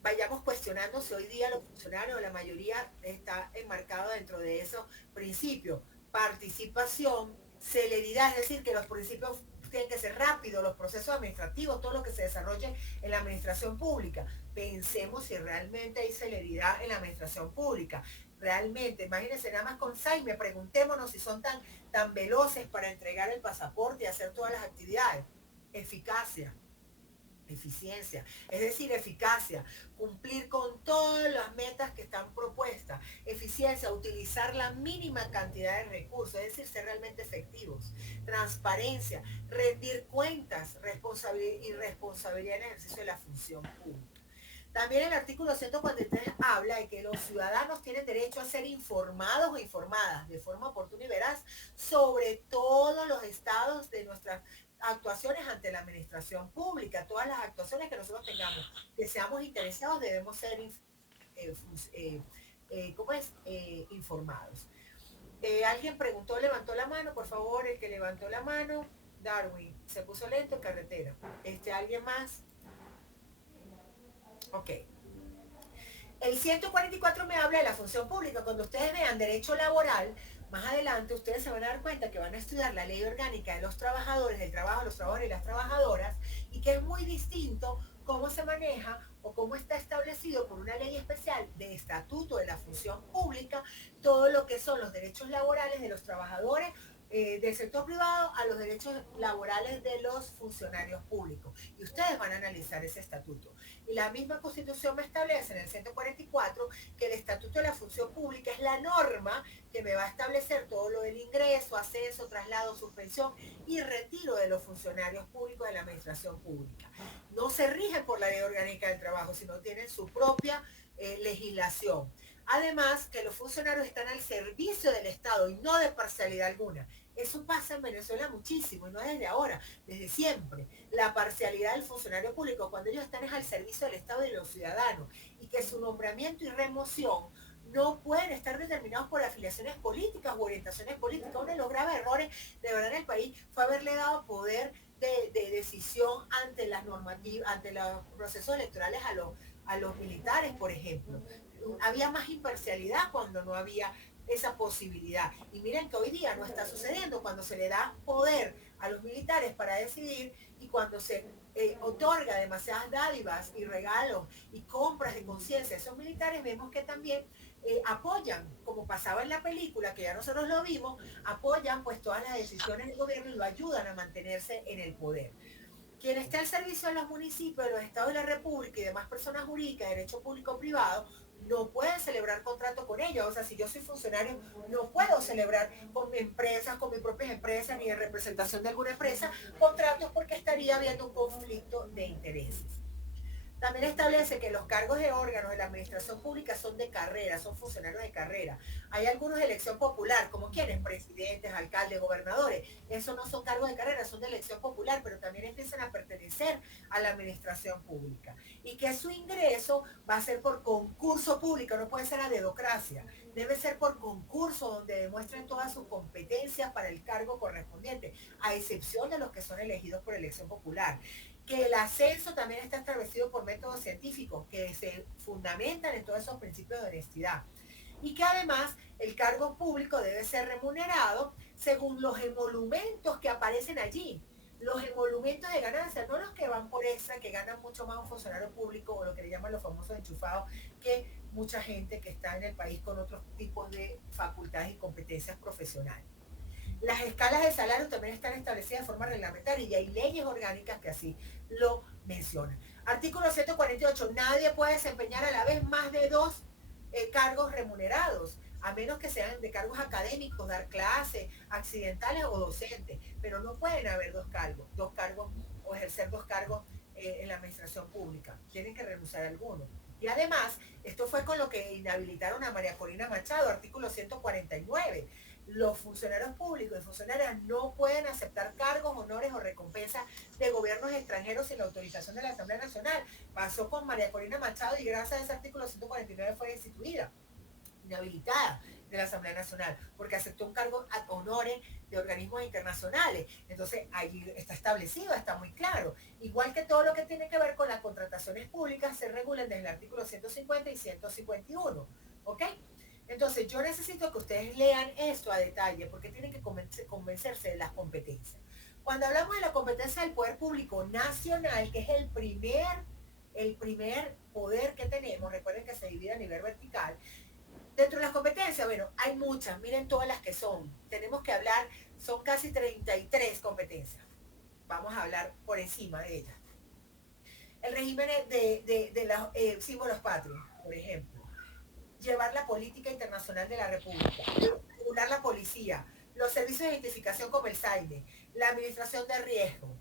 Vayamos cuestionando si hoy día los funcionarios, la mayoría está enmarcado dentro de esos principios. Participación, celeridad, es decir, que los principios tienen que ser rápidos, los procesos administrativos, todo lo que se desarrolle en la administración pública. Pensemos si realmente hay celeridad en la administración pública. Realmente, imagínense nada más con Saime, preguntémonos si son tan veloces para entregar el pasaporte y hacer todas las actividades. Eficacia. Eficiencia, es decir, eficacia, cumplir con todas las metas que están propuestas, eficiencia, utilizar la mínima cantidad de recursos, es decir, ser realmente efectivos, transparencia, rendir cuentas, responsabilidad y responsabilidad en el ejercicio de la función pública. También el artículo 143 habla de que los ciudadanos tienen derecho a ser informados o informadas de forma oportuna y veraz sobre todos los estados de nuestras actuaciones ante la administración pública. Todas las actuaciones que nosotros tengamos, que seamos interesados, debemos ser informados. Alguien preguntó, levantó la mano, por favor, el que levantó la mano. Darwin, se puso lento en carretera. ¿Alguien más? Ok. El 144 me habla de la función pública. Cuando ustedes vean derecho laboral, más adelante ustedes se van a dar cuenta que van a estudiar la ley orgánica de los trabajadores, del trabajo, los trabajadores y las trabajadoras, y que es muy distinto cómo se maneja o cómo está establecido por una ley especial de estatuto de la función pública, todo lo que son los derechos laborales de los trabajadores del sector privado a los derechos laborales de los funcionarios públicos. Y ustedes van a analizar ese estatuto. Y la misma Constitución me establece en el 144 que el estatuto de la función pública es la norma que me va a establecer todo lo del ingreso, ascenso, traslado, suspensión y retiro de los funcionarios públicos de la administración pública. No se rigen por la ley orgánica del trabajo, sino tienen su propia legislación. Además, que los funcionarios están al servicio del Estado y no de parcialidad alguna. Eso pasa en Venezuela muchísimo, y no desde ahora, desde siempre. La parcialidad del funcionario público, cuando ellos están es al servicio del Estado y de los ciudadanos, y que su nombramiento y remoción no pueden estar determinados por afiliaciones políticas o orientaciones políticas. Uno de los graves errores de verdad en el país fue haberle dado poder de decisión ante las normativas, ante los procesos electorales a los militares, por ejemplo. Había más imparcialidad cuando no había esa posibilidad. Y miren que hoy día no está sucediendo cuando se le da poder a los militares para decidir y cuando se otorga demasiadas dádivas y regalos y compras de conciencia a esos militares, vemos que también apoyan, como pasaba en la película, que ya nosotros lo vimos, apoyan pues todas las decisiones del gobierno y lo ayudan a mantenerse en el poder. Quien esté al servicio de los municipios, de los estados de la república y demás personas jurídicas de derecho público o privado, no pueden celebrar contrato con ella. O sea, si yo soy funcionario, no puedo celebrar con mi empresa, con mis propias empresas, ni en representación de alguna empresa, contratos porque estaría habiendo un conflicto de intereses. También establece que los cargos de órganos de la administración pública son de carrera, son funcionarios de carrera. Hay algunos de elección popular, como quienes, presidentes, alcaldes, gobernadores. Esos no son cargos de carrera, son de elección popular, pero también empiezan a pertenecer a la administración pública. Y que su ingreso va a ser por concurso público, no puede ser a dedocracia. Debe ser por concurso donde demuestren todas sus competencias para el cargo correspondiente, a excepción de los que son elegidos por elección popular. Que el ascenso también está establecido por métodos científicos que se fundamentan en todos esos principios de honestidad. Y que además el cargo público debe ser remunerado según los emolumentos que aparecen allí. Los emolumentos de ganancia, no los que van por extra, que ganan mucho más un funcionario público o lo que le llaman los famosos enchufados, que mucha gente que está en el país con otros tipos de facultades y competencias profesionales. Las escalas de salario también están establecidas de forma reglamentaria y hay leyes orgánicas que así lo mencionan. Artículo 148. Nadie puede desempeñar a la vez más de dos cargos remunerados, a menos que sean de cargos académicos, dar clases, accidentales o docentes, pero no pueden haber dos cargos o ejercer dos cargos en la administración pública. Tienen que renunciar a alguno. Y además, esto fue con lo que inhabilitaron a María Corina Machado, artículo 149. Los funcionarios públicos y funcionarias no pueden aceptar cargos, honores o recompensas de gobiernos extranjeros sin la autorización de la Asamblea Nacional. Pasó con María Corina Machado y gracias a ese artículo 149 fue destituida, inhabilitada de la Asamblea Nacional, porque aceptó un cargo ad honores de organismos internacionales. Entonces, allí está establecido, está muy claro. Igual que todo lo que tiene que ver con las contrataciones públicas se regulan desde el artículo 150 y 151. ¿Ok? Entonces, yo necesito que ustedes lean esto a detalle, porque tienen que convencerse de las competencias. Cuando hablamos de la competencia del poder público nacional, que es el primer poder que tenemos, recuerden que se divide a nivel vertical, dentro de las competencias, bueno, hay muchas, miren todas las que son. Tenemos que hablar, son casi 33 competencias. Vamos a hablar por encima de ellas. El régimen de los símbolos patrios, por ejemplo. Llevar la política internacional de la República, regular la policía, los servicios de identificación como el SAIDE, la administración de riesgo,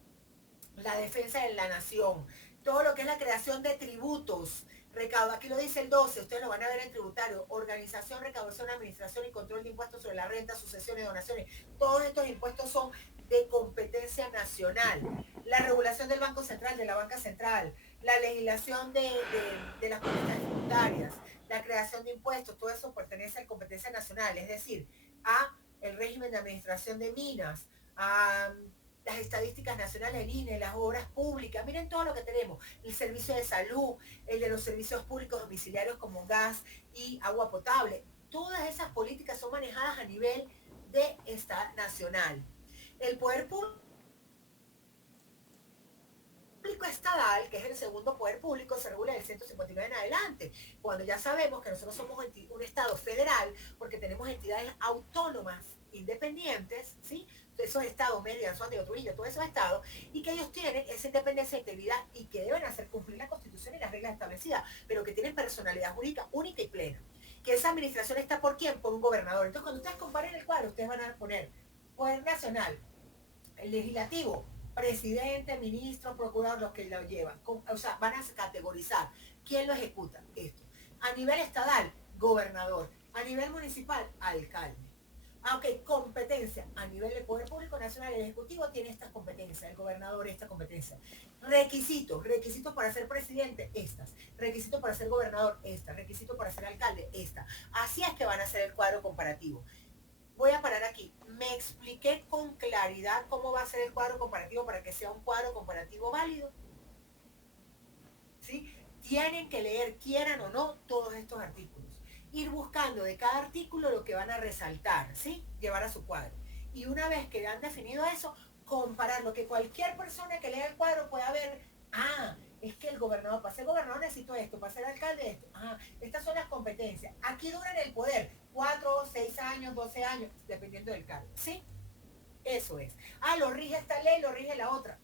la defensa de la nación, todo lo que es la creación de tributos, recaudo, aquí lo dice el 12, ustedes lo van a ver en tributario, organización, recaudación, administración y control de impuestos sobre la renta, sucesiones y donaciones. Todos estos impuestos son de competencia nacional. La regulación del Banco Central, de la Banca Central, la legislación de las políticas tributarias, la creación de impuestos, todo eso pertenece a competencia nacional, es decir, a el régimen de administración de minas, a las estadísticas nacionales, el INE, las obras públicas, miren todo lo que tenemos, el servicio de salud, el de los servicios públicos domiciliarios como gas y agua potable. Todas esas políticas son manejadas a nivel de Estado nacional. El poder público estatal, que es el segundo poder público, se regula del 159 en adelante, cuando ya sabemos que nosotros somos un estado federal, porque tenemos entidades autónomas independientes, ¿sí? Esos estados, Mérida, Anzoátegui, Trujillo, todos esos estados, y que ellos tienen esa independencia e integridad y que deben hacer cumplir la Constitución y las reglas establecidas, pero que tienen personalidad jurídica única y plena. Que esa administración está ¿por quién? Por un gobernador. Entonces, cuando ustedes comparen el cuadro, ustedes van a poner poder nacional, el legislativo, presidente, ministro, procurador, los que lo llevan. O sea, van a categorizar quién lo ejecuta esto. A nivel estatal, gobernador. A nivel municipal, alcalde. Aunque competencia a nivel del Poder Público Nacional, el Ejecutivo tiene estas competencias, el gobernador esta competencia. Requisitos para ser presidente, estas. Requisitos para ser gobernador, estas. Requisitos para ser alcalde, esta. Así es que van a hacer el cuadro comparativo. Voy a parar aquí. Me expliqué con claridad cómo va a ser el cuadro comparativo para que sea un cuadro comparativo válido. ¿Sí? Tienen que leer, quieran o no, todos estos artículos. Ir buscando de cada artículo lo que van a resaltar, ¿sí? Llevar a su cuadro. Y una vez que han definido eso, comparar lo que cualquier persona que lea el cuadro pueda ver. Ah, es que el gobernador, para ser gobernador necesito esto, para ser alcalde esto. Ah, estas son las competencias. Aquí duran el poder 4, 6 años, 12 años, dependiendo del cargo, ¿sí? Eso es. Ah, lo rige esta ley, lo rige la otra.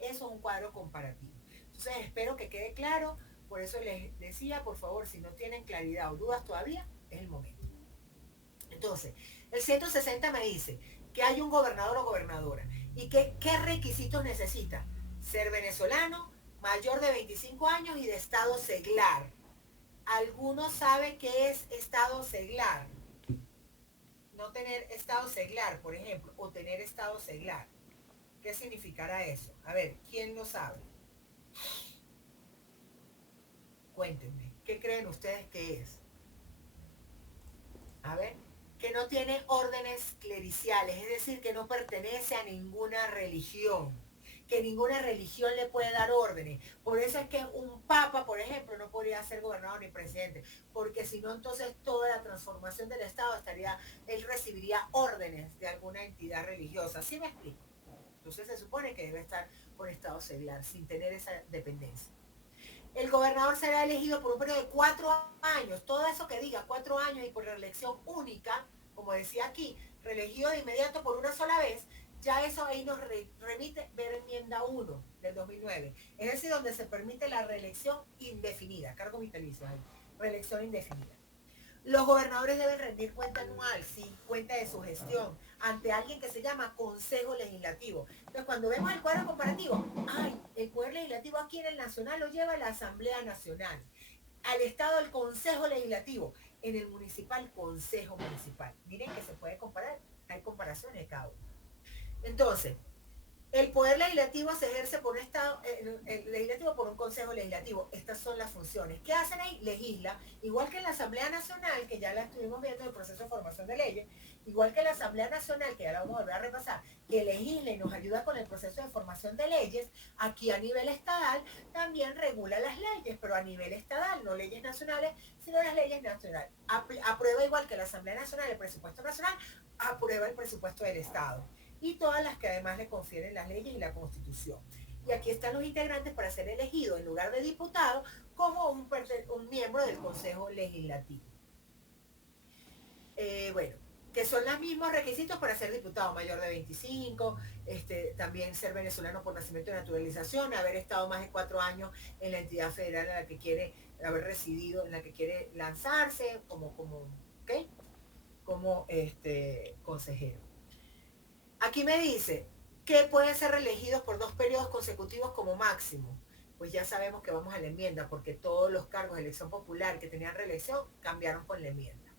Eso es un cuadro comparativo. Entonces espero que quede claro. Por eso les decía, por favor, si no tienen claridad o dudas todavía, es el momento. Entonces, el 160 me dice que hay un gobernador o gobernadora y que qué requisitos necesita. Ser venezolano, mayor de 25 años y de estado seglar. ¿Alguno sabe qué es estado seglar? No tener estado seglar, por ejemplo, o tener estado seglar. ¿Qué significará eso? A ver, ¿quién lo sabe? Cuéntenme, ¿qué creen ustedes que es? A ver, que no tiene órdenes clericiales, es decir, que no pertenece a ninguna religión, que ninguna religión le puede dar órdenes. Por eso es que un papa, por ejemplo, no podría ser gobernador ni presidente, porque si no, entonces toda la transformación del Estado él recibiría órdenes de alguna entidad religiosa. ¿Sí me explico? Entonces se supone que debe estar por estado seglar, sin tener esa dependencia. El gobernador será elegido por un periodo de 4 años, todo eso que diga 4 años y por reelección única, como decía aquí, reelegido de inmediato por una sola vez, ya eso ahí nos remite ver enmienda 1 del 2009, es decir, donde se permite la reelección indefinida, cargo vitalicio, reelección indefinida. Los gobernadores deben rendir cuenta anual, sí, cuenta de su gestión, ante alguien que se llama Consejo Legislativo. Entonces, cuando vemos el cuadro comparativo, el Poder Legislativo aquí en el Nacional lo lleva la Asamblea Nacional, al Estado el Consejo Legislativo, en el Municipal, Consejo Municipal. Miren que se puede comparar, hay comparaciones de cada uno. Entonces, el poder legislativo se ejerce por un Estado, el legislativo por un Consejo Legislativo. Estas son las funciones. ¿Qué hacen ahí? Legisla, igual que en la Asamblea Nacional, que ya la estuvimos viendo en el proceso de formación de leyes, igual que la Asamblea Nacional, que ya la vamos a volver a repasar, que legisla y nos ayuda con el proceso de formación de leyes, aquí a nivel estatal también regula las leyes, pero a nivel estatal, no leyes nacionales, sino las leyes nacionales. Aprueba igual que la Asamblea Nacional el presupuesto nacional, aprueba el presupuesto del Estado. Y todas las que además le confieren las leyes y la Constitución. Y aquí están los integrantes para ser elegidos en lugar de diputado como un miembro del Consejo Legislativo. Bueno, que son los mismos requisitos para ser diputado, mayor de 25, también ser venezolano por nacimiento y naturalización, haber estado más de 4 años en la entidad federal en la que quiere haber residido, en la que quiere lanzarse como consejero. Aquí me dice que pueden ser reelegidos por 2 periodos consecutivos como máximo. Pues ya sabemos que vamos a la enmienda, porque todos los cargos de elección popular que tenían reelección cambiaron con la enmienda.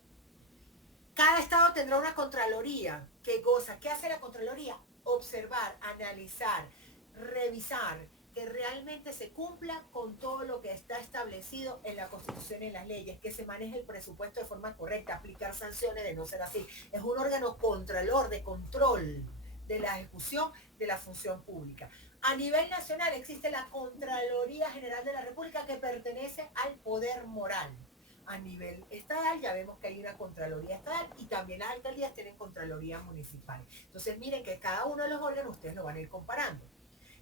Cada estado tendrá una contraloría que goza. ¿Qué hace la contraloría? Observar, analizar, revisar, que realmente se cumpla con todo lo que está establecido en la Constitución y en las leyes, que se maneje el presupuesto de forma correcta, aplicar sanciones de no ser así. Es un órgano contralor de control de la ejecución de la función pública. A nivel nacional existe la Contraloría General de la República que pertenece al poder moral. A nivel estatal ya vemos que hay una Contraloría estatal y también las alcaldías tienen Contraloría municipal. Entonces miren que cada uno de los órganos ustedes lo van a ir comparando.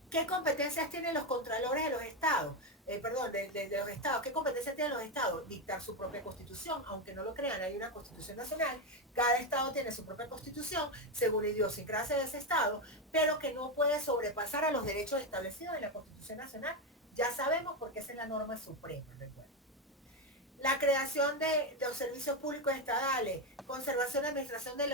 ¿Qué competencias tienen los contralores de los estados? De los estados. ¿Qué competencias tienen los estados? Dictar su propia constitución. Aunque no lo crean, hay una constitución nacional. Cada estado tiene su propia constitución, según la idiosincrasia de ese estado, pero que no puede sobrepasar a los derechos establecidos en la Constitución Nacional. Ya sabemos porque esa es la norma suprema, recuerden. La creación de los servicios públicos estadales, conservación y administración de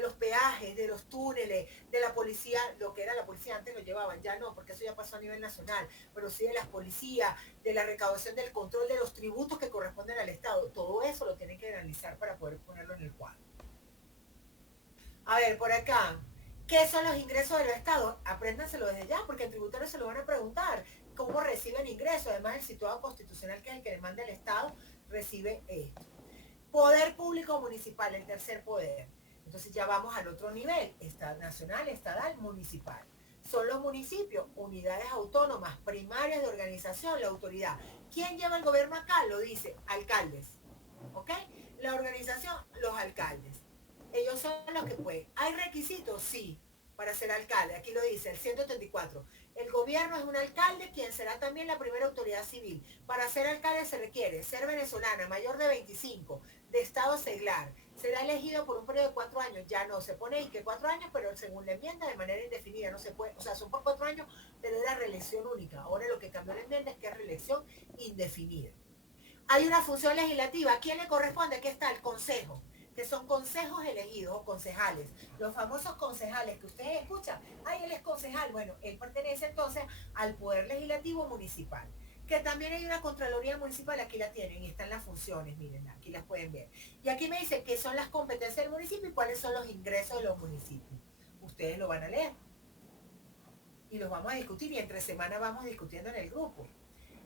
los peajes, de los túneles, de la policía, lo que era la policía antes lo llevaban, ya no, porque eso ya pasó a nivel nacional, pero sí de las policías, de la recaudación del control de los tributos que corresponden al Estado, todo eso lo tienen que analizar para poder ponerlo en el cuadro. A ver, por acá, ¿qué son los ingresos de los estados? Apréndanselo desde ya, porque en tributario se lo van a preguntar, ¿cómo reciben ingresos? Además, el situado constitucional, que es el que demanda el Estado, recibe esto. Poder público municipal, el tercer poder. Entonces ya vamos al otro nivel, nacional, estatal, municipal. Son los municipios, unidades autónomas, primarias de organización, la autoridad. ¿Quién lleva el gobierno acá? Lo dice, alcaldes. ¿Ok? La organización, los alcaldes. Ellos son los que pueden. ¿Hay requisitos? Sí, para ser alcalde. Aquí lo dice, el 134. El gobierno es un alcalde, quien será también la primera autoridad civil. Para ser alcalde se requiere ser venezolana, mayor de 25, de estado seglar, será elegido por un periodo de 4 años. Ya no, se pone ahí que 4 años, pero según la enmienda de manera indefinida, no se puede, o sea, son por 4 años, pero era reelección única. Ahora lo que cambió la enmienda es que es reelección indefinida. Hay una función legislativa. ¿A quién le corresponde? Aquí está el consejo, que son consejos elegidos o concejales. Los famosos concejales que ustedes escuchan, ay, él es concejal. Bueno, él pertenece entonces al Poder Legislativo Municipal. Que también hay una Contraloría Municipal, aquí la tienen y están las funciones, miren, aquí las pueden ver. Y aquí me dice qué son las competencias del municipio y cuáles son los ingresos de los municipios. Ustedes lo van a leer y los vamos a discutir y entre semana vamos discutiendo en el grupo.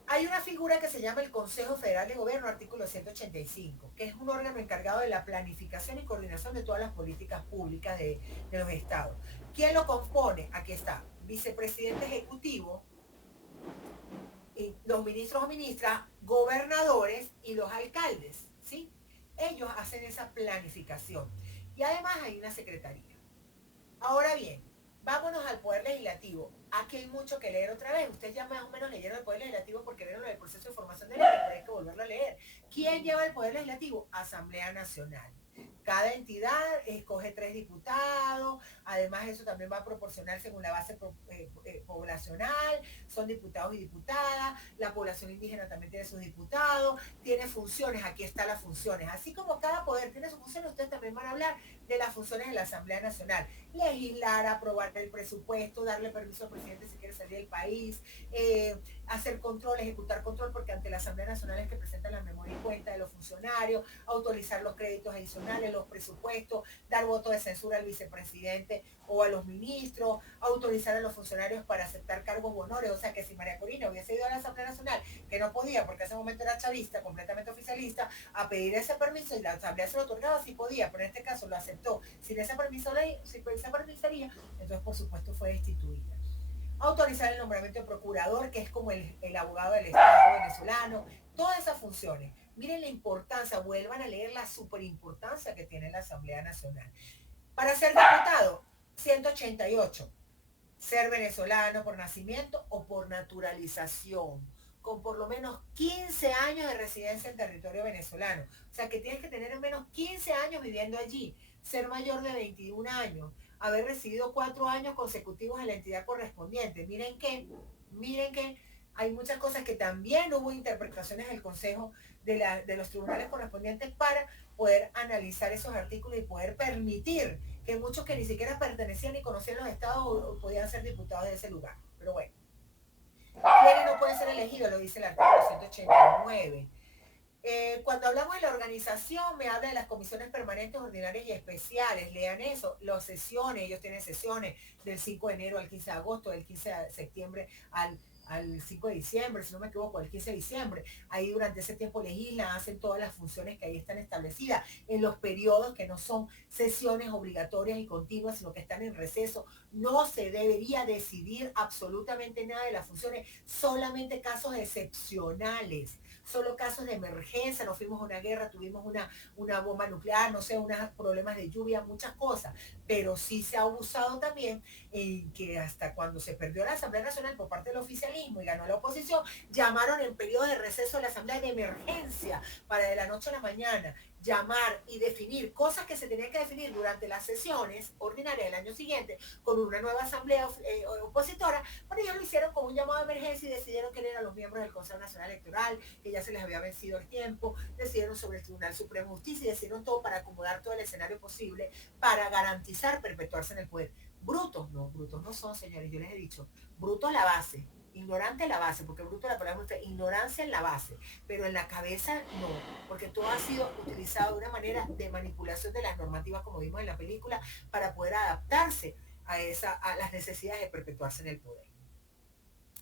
Hay una figura que se llama el Consejo Federal de Gobierno, artículo 185, que es un órgano encargado de la planificación y coordinación de todas las políticas públicas de los estados. ¿Quién lo compone? Aquí está, vicepresidente ejecutivo, los ministros o ministras, gobernadores y los alcaldes, ¿sí? Ellos hacen esa planificación. Y además hay una secretaría. Ahora bien, vámonos al Poder Legislativo. Aquí hay mucho que leer otra vez. Ustedes ya más o menos leyeron el Poder Legislativo porque vieron lo del proceso de formación de ley, pero hay que volverlo a leer. ¿Quién lleva el Poder Legislativo? Asamblea Nacional. Cada entidad escoge 3 diputados, además eso también va a proporcionar según la base poblacional, son diputados y diputadas, la población indígena también tiene sus diputados, tiene funciones, aquí están las funciones, así como cada poder tiene sus funciones, ustedes también van a hablar de las funciones de la Asamblea Nacional, legislar, aprobar el presupuesto, darle permiso al presidente si quiere salir del país, hacer control, ejecutar control, porque ante la Asamblea Nacional es que presenta la memoria y cuenta de los funcionarios, autorizar los créditos adicionales, los presupuestos, dar voto de censura al vicepresidente o a los ministros, autorizar a los funcionarios para aceptar cargos o honores, o sea que si María Corina hubiese ido a la Asamblea Nacional, que no podía porque en ese momento era chavista, completamente oficialista, a pedir ese permiso y la Asamblea se lo otorgaba, sí podía, pero en este caso lo aceptó sin esa permisaría, entonces por supuesto fue destituida. Autorizar el nombramiento de procurador, que es como el abogado del Estado venezolano, todas esas funciones. Miren la importancia, vuelvan a leer la superimportancia que tiene la Asamblea Nacional. Para ser diputado, 188, ser venezolano por nacimiento o por naturalización, con por lo menos 15 años de residencia en territorio venezolano. O sea que tienes que tener al menos 15 años viviendo allí, ser mayor de 21 años, haber residido 4 años consecutivos en la entidad correspondiente. Miren que hay muchas cosas que también hubo interpretaciones del Consejo de los tribunales correspondientes para poder analizar esos artículos y poder permitir que muchos que ni siquiera pertenecían ni conocían los estados podían ser diputados de ese lugar. Pero bueno, ¿quiénes no pueden ser elegidos? Lo dice el artículo 189. Cuando hablamos de la organización, me habla de las comisiones permanentes, ordinarias y especiales. Lean eso, las sesiones, ellos tienen sesiones del 5 de enero al 15 de agosto, del 15 de septiembre al 5 de diciembre, si no me equivoco, al 15 de diciembre. Ahí durante ese tiempo legislan, hacen todas las funciones que ahí están establecidas, en los periodos que no son sesiones obligatorias y continuas, sino que están en receso. No se debería decidir absolutamente nada de las funciones, solamente casos excepcionales. Solo casos de emergencia, nos fuimos a una guerra, tuvimos una bomba nuclear, no sé, unos problemas de lluvia, muchas cosas, pero sí se ha abusado también en que hasta cuando se perdió la Asamblea Nacional por parte del oficialismo y ganó la oposición, llamaron en periodo de receso a la Asamblea de emergencia para de la noche a la mañana llamar y definir cosas que se tenían que definir durante las sesiones ordinarias del año siguiente con una nueva asamblea opositora, pero ellos lo hicieron con un llamado de emergencia y decidieron que eran los miembros del Consejo Nacional Electoral, que ya se les había vencido el tiempo, decidieron sobre el Tribunal Supremo de Justicia y decidieron todo para acomodar todo el escenario posible para garantizar perpetuarse en el poder. Brutos no son, señores, yo les he dicho, brutos la base, ignorante en la base, porque bruto la palabra es ignorancia en la base, pero en la cabeza no, porque todo ha sido utilizado de una manera de manipulación de las normativas, como vimos en la película, para poder adaptarse a las necesidades de perpetuarse en el poder.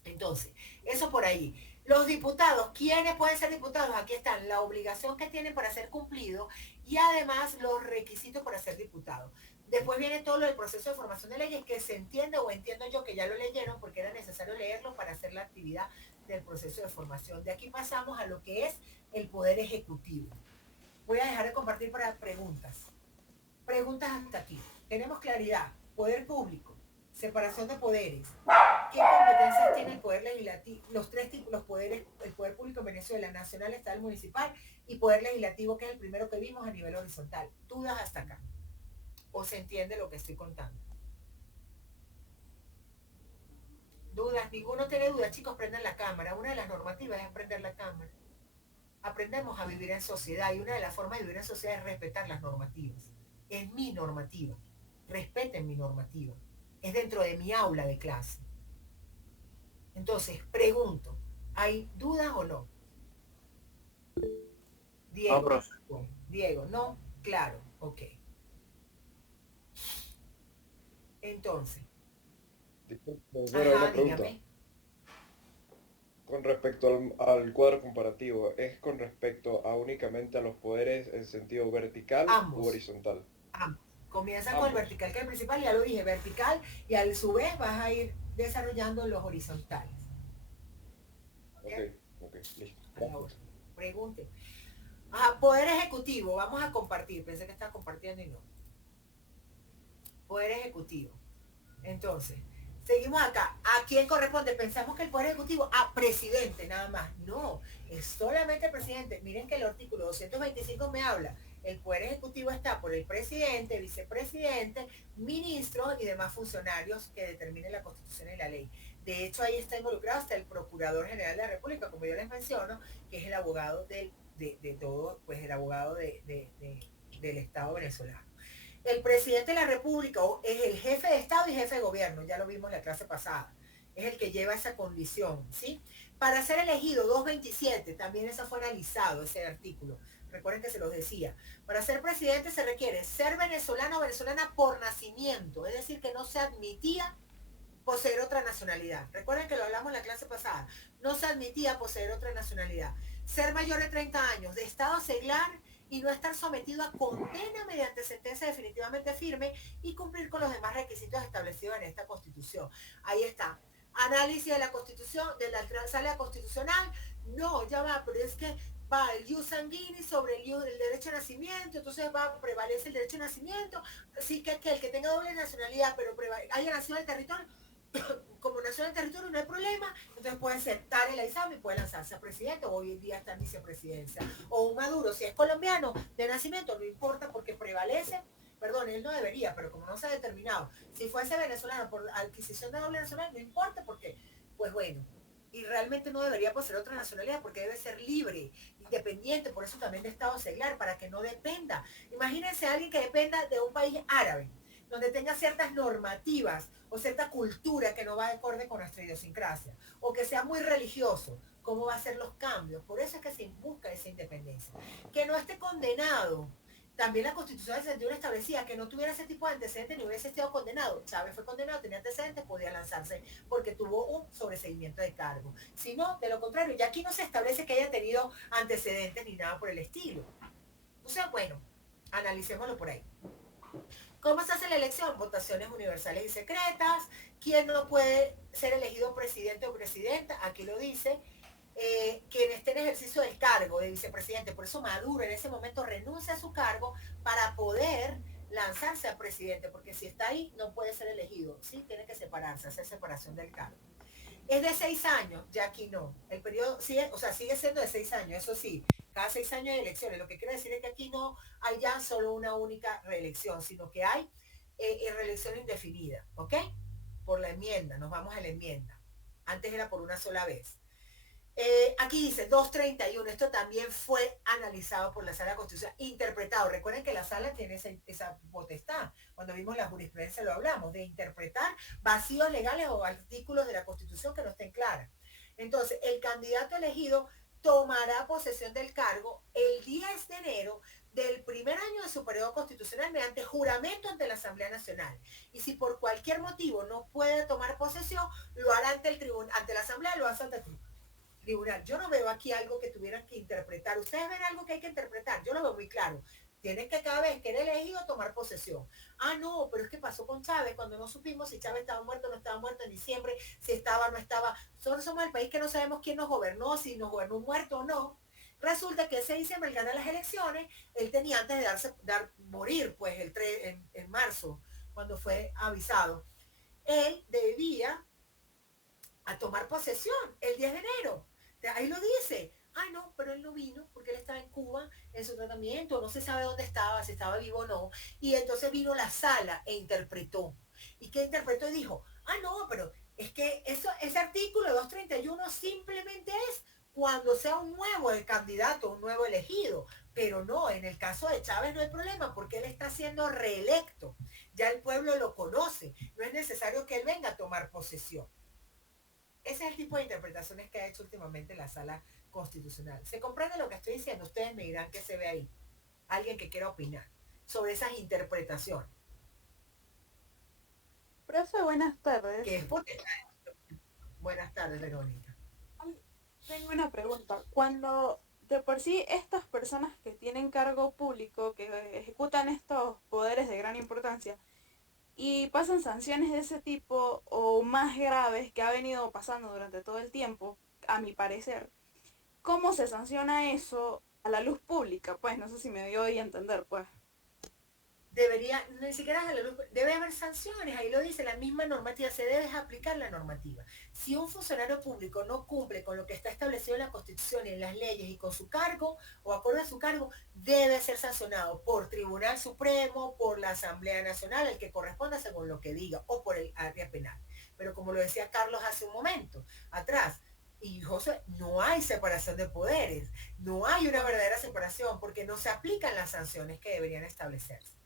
Entonces, eso por ahí. Los diputados, ¿quiénes pueden ser diputados? Aquí están, la obligación que tienen para ser cumplido y además los requisitos para ser diputado. Después viene todo lo del proceso de formación de leyes, que se entiende o entiendo yo que ya lo leyeron porque era necesario leerlo para hacer la actividad del proceso de formación. De aquí pasamos a lo que es el poder ejecutivo. Voy a dejar de compartir para preguntas. Preguntas hasta aquí. Tenemos claridad, poder público, separación de poderes, ¿Qué competencias tiene el poder legislativo? Los tres tipos, los poderes, el poder público en Venezuela, nacional, estatal, municipal, y poder legislativo, que es el primero que vimos a nivel horizontal. ¿Dudas hasta acá? ¿O se entiende lo que estoy contando? Dudas, ninguno tiene dudas, chicos, prendan la cámara. Una de las normativas es prender la cámara. Aprendemos a vivir en sociedad y una de las formas de vivir en sociedad es respetar las normativas. Es mi normativa. Respeten mi normativa. Es dentro de mi aula de clase. Entonces, pregunto, ¿hay dudas o no? Diego. No, profe. Bueno, Diego, no, claro, ok. Entonces, Disculpe, profesora, una pregunta. dígame. Con respecto al cuadro comparativo, ¿es con respecto a únicamente a los poderes en sentido vertical Ambos. u horizontal? Ambos. Comienza con el Ambos. vertical, que es el principal, ya lo dije, vertical, y a su vez vas a ir desarrollando los horizontales. Ok, ok, listo. Ahora, pregunte. Ajá, poder ejecutivo, vamos a compartir, pensé que estás compartiendo y no. Poder ejecutivo. Entonces, seguimos acá. ¿A quién corresponde? Pensamos que el poder ejecutivo, a presidente nada más. No, es solamente el presidente. Miren que el artículo 225 me habla. El poder ejecutivo está por el presidente, vicepresidente, ministros y demás funcionarios que determinen la Constitución y la ley. De hecho, ahí está involucrado hasta el Procurador General de la República, como yo les menciono, que es el abogado de todo, pues el abogado del Estado venezolano. El presidente de la República es el jefe de Estado y jefe de gobierno, ya lo vimos en la clase pasada, es el que lleva esa condición, ¿sí? Para ser elegido 227, también eso fue analizado, ese artículo, recuerden que se los decía, para ser presidente se requiere ser venezolano o venezolana por nacimiento, es decir, que no se admitía poseer otra nacionalidad. Recuerden que lo hablamos en la clase pasada, no se admitía poseer otra nacionalidad. Ser mayor de 30 años, de estado seglar, y no estar sometido a condena mediante sentencia definitivamente firme y cumplir con los demás requisitos establecidos en esta Constitución. Ahí está. Análisis de la Constitución, de la sala constitucional. No, ya va, pero es que va el jus sanguinis sobre el derecho a nacimiento, entonces prevalece el derecho a nacimiento. Así que el que tenga doble nacionalidad, pero haya nacido en el territorio, como nació en el territorio no hay problema, entonces puede aceptar el examen y puede lanzarse a presidente, o hoy en día está en vicepresidencia. O un Maduro, si es colombiano de nacimiento, no importa porque prevalece, perdón, él no debería, pero como no se ha determinado, si fuese venezolano por adquisición de doble nacionalidad, no importa porque, pues bueno, y realmente no debería poseer otra nacionalidad porque debe ser libre, independiente, por eso también de estado seglar, para que no dependa. Imagínense a alguien que dependa de un país árabe, donde tenga ciertas normativas o cierta cultura que no va de acorde con nuestra idiosincrasia, o que sea muy religioso, ¿cómo va a ser los cambios? Por eso es que se busca esa independencia. Que no esté condenado. También la Constitución del 61 establecía que no tuviera ese tipo de antecedentes ni hubiese estado condenado. Chávez fue condenado, tenía antecedentes, podía lanzarse porque tuvo un sobreseimiento de cargo. Si no, de lo contrario, ya aquí no se establece que haya tenido antecedentes ni nada por el estilo. O sea, bueno, analicémoslo por ahí. ¿Cómo se hace la elección? Votaciones universales y secretas. ¿Quién no puede ser elegido presidente o presidenta? Aquí lo dice. Quien esté en ejercicio del cargo de vicepresidente. Por eso Maduro en ese momento renuncia a su cargo para poder lanzarse a presidente, porque si está ahí no puede ser elegido. Sí, tiene que separarse, hacer separación del cargo. Es de 6 años, ya aquí no. El periodo sigue, o sea, sigue siendo de 6 años, eso sí, cada 6 años hay elecciones. Lo que quiere decir es que aquí no hay ya solo una única reelección, sino que hay reelección indefinida, ¿ok? Por la enmienda, nos vamos a la enmienda. Antes era por una sola vez. Aquí dice 231, esto también fue analizado por la Sala Constitucional, interpretado. Recuerden que la Sala tiene esa potestad. Cuando vimos la jurisprudencia lo hablamos, de interpretar vacíos legales o artículos de la Constitución que no estén claras. Entonces, el candidato elegido tomará posesión del cargo el 10 de enero del primer año de su periodo constitucional mediante juramento ante la Asamblea Nacional. Y si por cualquier motivo no puede tomar posesión, lo hará ante el tribunal, ante la Asamblea, lo hace ante el tribunal. Yo no veo aquí algo que tuvieran que interpretar. ¿Ustedes ven algo que hay que interpretar? Yo lo veo muy claro. Tienen que cada vez que era elegido tomar posesión. Ah, no, pero es que pasó con Chávez cuando no supimos si Chávez estaba muerto o no estaba muerto en diciembre, si estaba o no estaba. Nosotros somos el país que no sabemos quién nos gobernó, si nos gobernó un muerto o no. Resulta que ese diciembre él gana las elecciones, él tenía antes de morir, pues el 3, en marzo, cuando fue avisado. Él debía a tomar posesión el 10 de enero. Ahí lo dice. Ay, no, pero él no vino porque él estaba en Cuba en su tratamiento, no se sabe dónde estaba, si estaba vivo o no. Y entonces vino la sala e interpretó. ¿Y qué interpretó? Y dijo, ah, no, pero es que ese artículo 231 simplemente es cuando sea un nuevo el candidato, un nuevo elegido. Pero no, en el caso de Chávez no hay problema porque él está siendo reelecto. Ya el pueblo lo conoce. No es necesario que él venga a tomar posesión. Ese es el tipo de interpretaciones que ha hecho últimamente la sala constitucional. ¿Se comprende lo que estoy diciendo? Ustedes me dirán qué se ve ahí. Alguien que quiera opinar sobre esas interpretaciones. Profe, buenas tardes. Que es porque... Buenas tardes, Verónica. Tengo una pregunta. Cuando de por sí estas personas que tienen cargo público, que ejecutan estos poderes de gran importancia, y pasan sanciones de ese tipo o más graves que ha venido pasando durante todo el tiempo, a mi parecer, ¿cómo se sanciona eso a la luz pública? Pues no sé si me dio a entender, pues. Debería, ni siquiera a la luz, debe haber sanciones, ahí lo dice la misma normativa, se debe aplicar la normativa. Si un funcionario público no cumple con lo que está establecido en la Constitución y en las leyes y con su cargo o acorde a su cargo, debe ser sancionado por Tribunal Supremo, por la Asamblea Nacional, el que corresponda según lo que diga, o por el área penal. Pero como lo decía Carlos hace un momento atrás, y José, no hay separación de poderes, no hay una verdadera separación porque no se aplican las sanciones que deberían establecerse.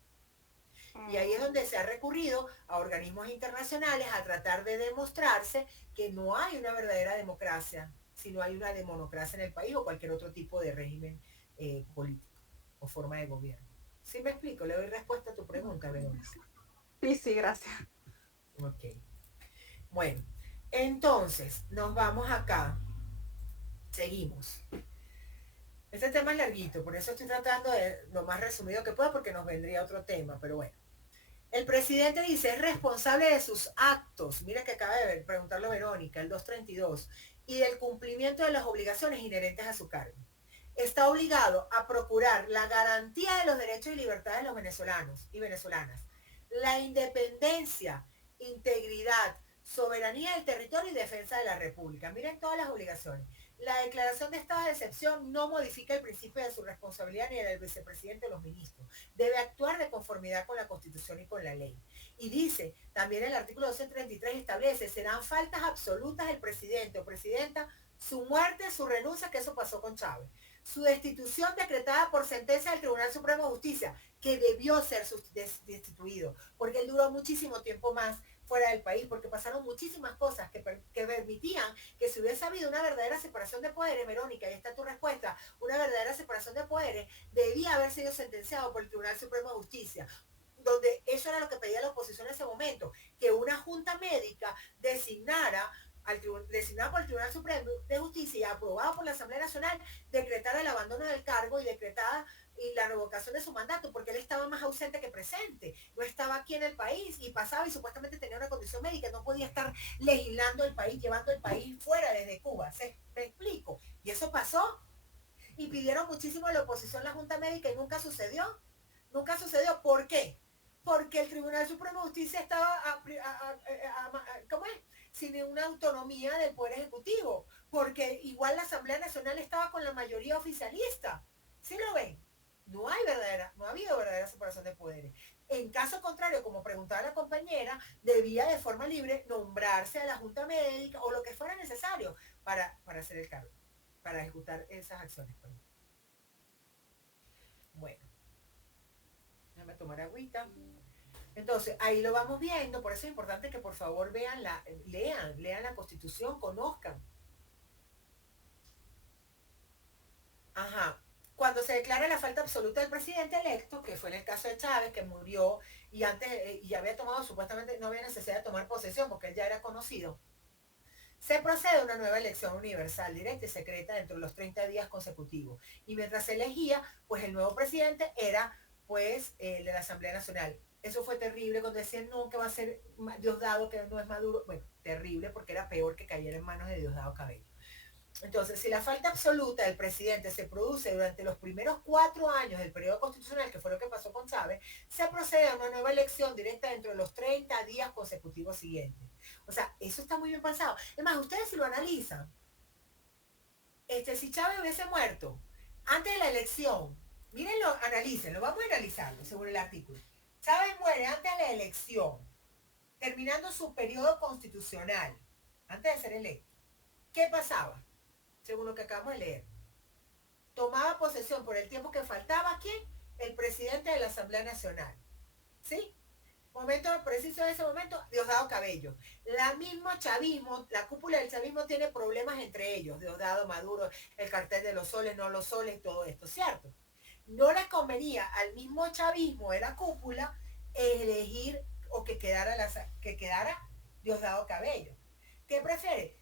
Y ahí es donde se ha recurrido a organismos internacionales a tratar de demostrarse que no hay una verdadera democracia, sino hay una demonocracia en el país o cualquier otro tipo de régimen político o forma de gobierno. ¿Sí me explico? Le doy respuesta a tu pregunta, Verónica. Sí, gracias. Ok. Bueno, entonces, nos vamos acá. Seguimos. Este tema es larguito, por eso estoy tratando de lo más resumido que pueda porque nos vendría otro tema, pero bueno. El presidente dice, es responsable de sus actos, mira que acaba de preguntarlo Verónica, el 232, y del cumplimiento de las obligaciones inherentes a su cargo. Está obligado a procurar la garantía de los derechos y libertades de los venezolanos y venezolanas, la independencia, integridad, soberanía del territorio y defensa de la República. Miren todas las obligaciones. La declaración de estado de excepción no modifica el principio de su responsabilidad ni el del vicepresidente o los ministros. Debe actuar de conformidad con la Constitución y con la ley. Y dice, también el artículo 233 establece, serán faltas absolutas del presidente o presidenta, su muerte, su renuncia, que eso pasó con Chávez. Su destitución decretada por sentencia del Tribunal Supremo de Justicia, que debió ser destituido, porque él duró muchísimo tiempo más fuera del país, porque pasaron muchísimas cosas que permitían que si hubiese habido una verdadera separación de poderes, Verónica, ahí está tu respuesta, una verdadera separación de poderes, debía haber sido sentenciado por el Tribunal Supremo de Justicia, donde eso era lo que pedía la oposición en ese momento, que una junta médica designada por el Tribunal Supremo de Justicia y aprobada por la Asamblea Nacional, decretara el abandono del cargo y decretada y la revocación de su mandato, porque él estaba más ausente que presente, no estaba aquí en el país y pasaba y supuestamente tenía una condición médica, no podía estar legislando el país, llevando el país fuera desde Cuba, ¿me explico? Y eso pasó, y pidieron muchísimo a la oposición la Junta Médica y nunca sucedió, ¿por qué? Porque el Tribunal Supremo de Justicia estaba, ¿cómo es? Sin una autonomía del Poder Ejecutivo, porque igual la Asamblea Nacional estaba con la mayoría oficialista, ¿sí lo ven? No ha habido verdadera separación de poderes. En caso contrario, como preguntaba la compañera, debía de forma libre nombrarse a la Junta Médica o lo que fuera necesario para hacer el cargo, para ejecutar esas acciones. Bueno, déjame tomar agüita. Entonces, ahí lo vamos viendo, por eso es importante que por favor lean la Constitución, conozcan. Ajá. Cuando se declara la falta absoluta del presidente electo, que fue en el caso de Chávez, que murió y antes y había tomado, supuestamente no había necesidad de tomar posesión porque él ya era conocido, se procede a una nueva elección universal, directa y secreta dentro de los 30 días consecutivos. Y mientras se elegía, pues el nuevo presidente era pues el de la Asamblea Nacional. Eso fue terrible cuando decían no, que va a ser Diosdado, que no es Maduro. Bueno, terrible porque era peor que cayera en manos de Diosdado Cabello. Entonces, si la falta absoluta del presidente se produce durante los primeros 4 años del periodo constitucional, que fue lo que pasó con Chávez, se procede a una nueva elección directa dentro de los 30 días consecutivos siguientes. O sea, eso está muy bien pensado. Es más, ustedes si lo analizan, si Chávez hubiese muerto antes de la elección, mírenlo, analícenlo, vamos a analizarlo según el artículo. Chávez muere antes de la elección, terminando su periodo constitucional, antes de ser electo. ¿Qué pasaba? Según lo que acabamos de leer. Tomaba posesión por el tiempo que faltaba, ¿quién? El presidente de la Asamblea Nacional. ¿Sí? Momento preciso de ese momento, Diosdado Cabello. La misma chavismo, la cúpula del chavismo tiene problemas entre ellos, Diosdado, Maduro, el cartel de los soles, no los soles, todo esto, ¿cierto? No les convenía al mismo chavismo de la cúpula elegir o que quedara Diosdado Cabello. ¿Qué prefiere?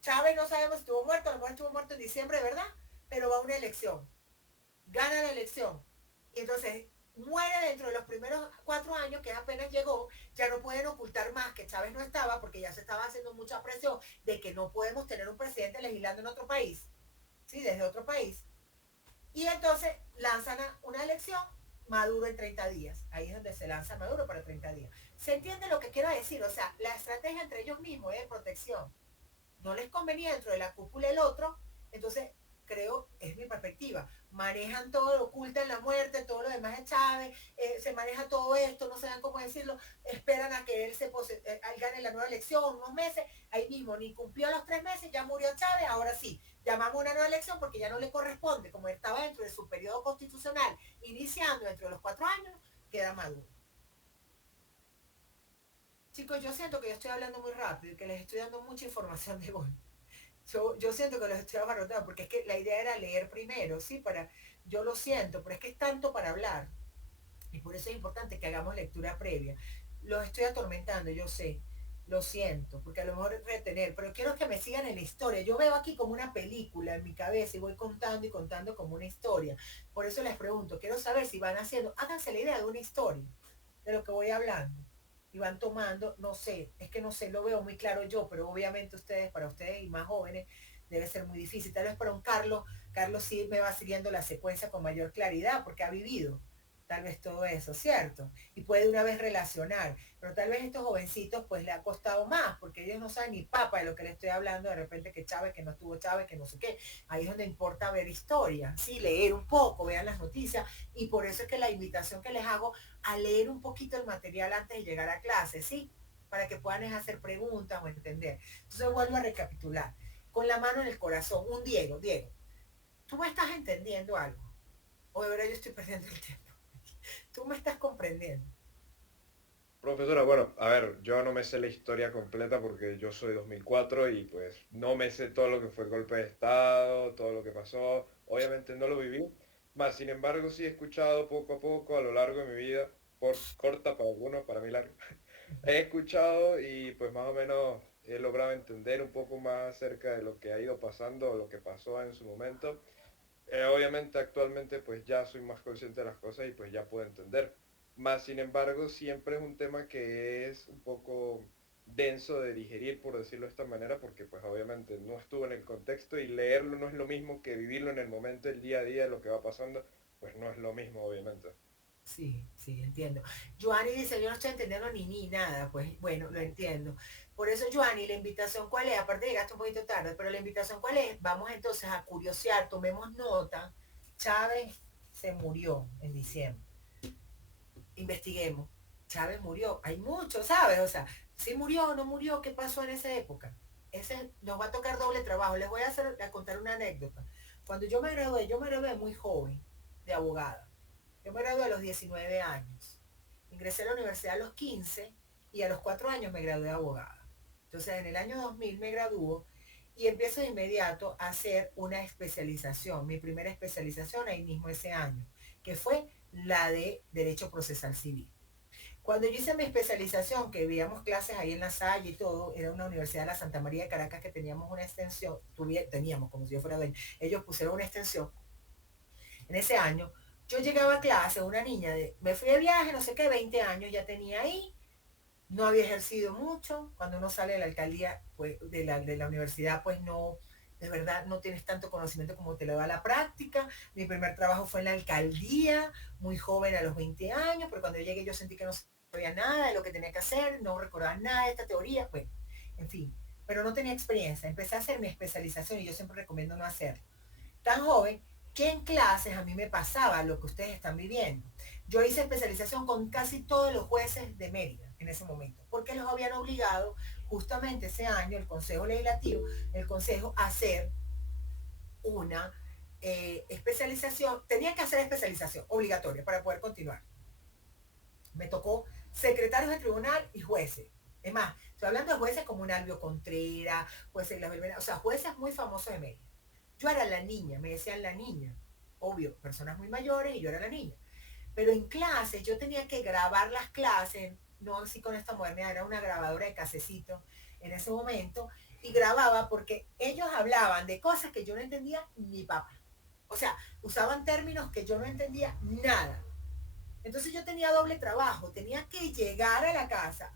Chávez no sabemos si estuvo muerto, a lo mejor estuvo muerto en diciembre, ¿verdad? Pero va a una elección. Gana la elección. Y entonces muere dentro de los primeros 4 años, que apenas llegó, ya no pueden ocultar más que Chávez no estaba, porque ya se estaba haciendo mucha presión de que no podemos tener un presidente legislando en otro país, ¿sí? Desde otro país. Y entonces lanzan una elección, Maduro en 30 días. Ahí es donde se lanza Maduro para 30 días. ¿Se entiende lo que quiero decir? O sea, la estrategia entre ellos mismos es de protección. No les convenía dentro de la cúpula el otro, entonces creo, es mi perspectiva, manejan todo, ocultan la muerte, todo lo demás es Chávez, se maneja todo esto, no saben cómo decirlo, esperan a que él gane la nueva elección, unos meses, ahí mismo, ni cumplió los 3 meses, ya murió Chávez, ahora sí, llamamos una nueva elección porque ya no le corresponde, como estaba dentro de su periodo constitucional, iniciando dentro de los 4 años, queda Maduro. Chicos, yo siento que yo estoy hablando muy rápido y que les estoy dando mucha información de golpe. Yo siento que los estoy abarrotando porque es que la idea era leer primero, ¿sí? Yo lo siento, pero es que es tanto para hablar. Y por eso es importante que hagamos lectura previa. Los estoy atormentando, yo sé, lo siento, porque a lo mejor es retener, pero quiero que me sigan en la historia. Yo veo aquí como una película en mi cabeza y voy contando y contando como una historia. Por eso les pregunto, quiero saber si van haciendo, háganse la idea de una historia, de lo que voy hablando y van tomando, no sé, es que no sé, lo veo muy claro yo, pero obviamente para ustedes y más jóvenes, debe ser muy difícil. Tal vez para un Carlos sí me va siguiendo la secuencia con mayor claridad, porque ha vivido tal vez todo eso, ¿cierto? Y puede una vez relacionar, pero tal vez a estos jovencitos pues le ha costado más, porque ellos no saben ni papa de lo que le estoy hablando, de repente que Chávez, que no estuvo Chávez, que no sé qué, ahí es donde importa ver historia, sí, leer un poco, vean las noticias, y por eso es que la invitación que les hago a leer un poquito el material antes de llegar a clase, ¿sí? Para que puedan hacer preguntas o entender. Entonces vuelvo a recapitular. Con la mano en el corazón, Diego, ¿tú me estás entendiendo algo? O de verdad yo estoy perdiendo el tiempo. Tú me estás comprendiendo. Profesora, bueno, a ver, yo no me sé la historia completa porque yo soy 2004 y pues no me sé todo lo que fue el golpe de Estado, todo lo que pasó, obviamente no lo viví, más sin embargo sí he escuchado poco a poco a lo largo de mi vida, por corta para algunos, para mí larga, he escuchado y pues más o menos he logrado entender un poco más acerca de lo que ha ido pasando o lo que pasó en su momento. Obviamente actualmente pues ya soy más consciente de las cosas y pues ya puedo entender. Más sin embargo, siempre es un tema que es un poco denso de digerir, por decirlo de esta manera, porque pues obviamente no estuvo en el contexto y leerlo no es lo mismo que vivirlo en el momento, el día a día, lo que va pasando, pues no es lo mismo, obviamente. Sí, sí, entiendo. Joanny dice, yo no estoy entendiendo ni nada, pues bueno, lo entiendo. Por eso, Joanny, la invitación cuál es, aparte llegaste un poquito tarde, pero la invitación cuál es, vamos entonces a curiosear, tomemos nota. Chávez se murió en diciembre. Investiguemos. Chávez murió. Hay mucho, ¿sabes? O sea, si murió o no murió, ¿qué pasó en esa época? Ese nos va a tocar doble trabajo. Les voy a contar una anécdota. Cuando yo me gradué muy joven de abogada. Yo me gradué a los 19 años. Ingresé a la universidad a los 15 y a los 4 años me gradué de abogada. Entonces en el año 2000 me graduó y empiezo de inmediato a hacer una especialización, mi primera especialización ahí mismo ese año, que fue la de Derecho Procesal Civil. Cuando yo hice mi especialización, que veíamos clases ahí en La Salle y todo, era una universidad de la Santa María de Caracas que teníamos una extensión, teníamos como si yo fuera dueño, ellos pusieron una extensión en ese año. Yo llegaba a clase, una niña me fui de viaje, no sé qué, 20 años ya tenía ahí, no había ejercido mucho, cuando uno sale de la alcaldía, pues de la universidad, pues no, de verdad no tienes tanto conocimiento como te lo da la práctica. Mi primer trabajo fue en la alcaldía, muy joven a los 20 años, pero cuando yo llegué yo sentí que no sabía nada de lo que tenía que hacer, no recordaba nada de esta teoría, bueno, en fin, pero no tenía experiencia. Empecé a hacer mi especialización y yo siempre recomiendo no hacerlo. Tan joven que en clases a mí me pasaba lo que ustedes están viviendo. Yo hice especialización con casi todos los jueces de Mérida en ese momento, porque los habían obligado justamente ese año el Consejo Legislativo, el Consejo a hacer una especialización, tenía que hacer especialización obligatoria para poder continuar. Me tocó secretarios de tribunal y jueces. Es más, estoy hablando de jueces como un Albio Contreras, jueces de la Verbena, o sea, jueces muy famosos de Mérida. Yo era la niña, me decían la niña, obvio, personas muy mayores y yo era la niña. Pero en clases yo tenía que grabar las clases, no así con esta modernidad, era una grabadora de casecito en ese momento, y grababa porque ellos hablaban de cosas que yo no entendía ni papá. O sea, usaban términos que yo no entendía nada. Entonces yo tenía doble trabajo, tenía que llegar a la casa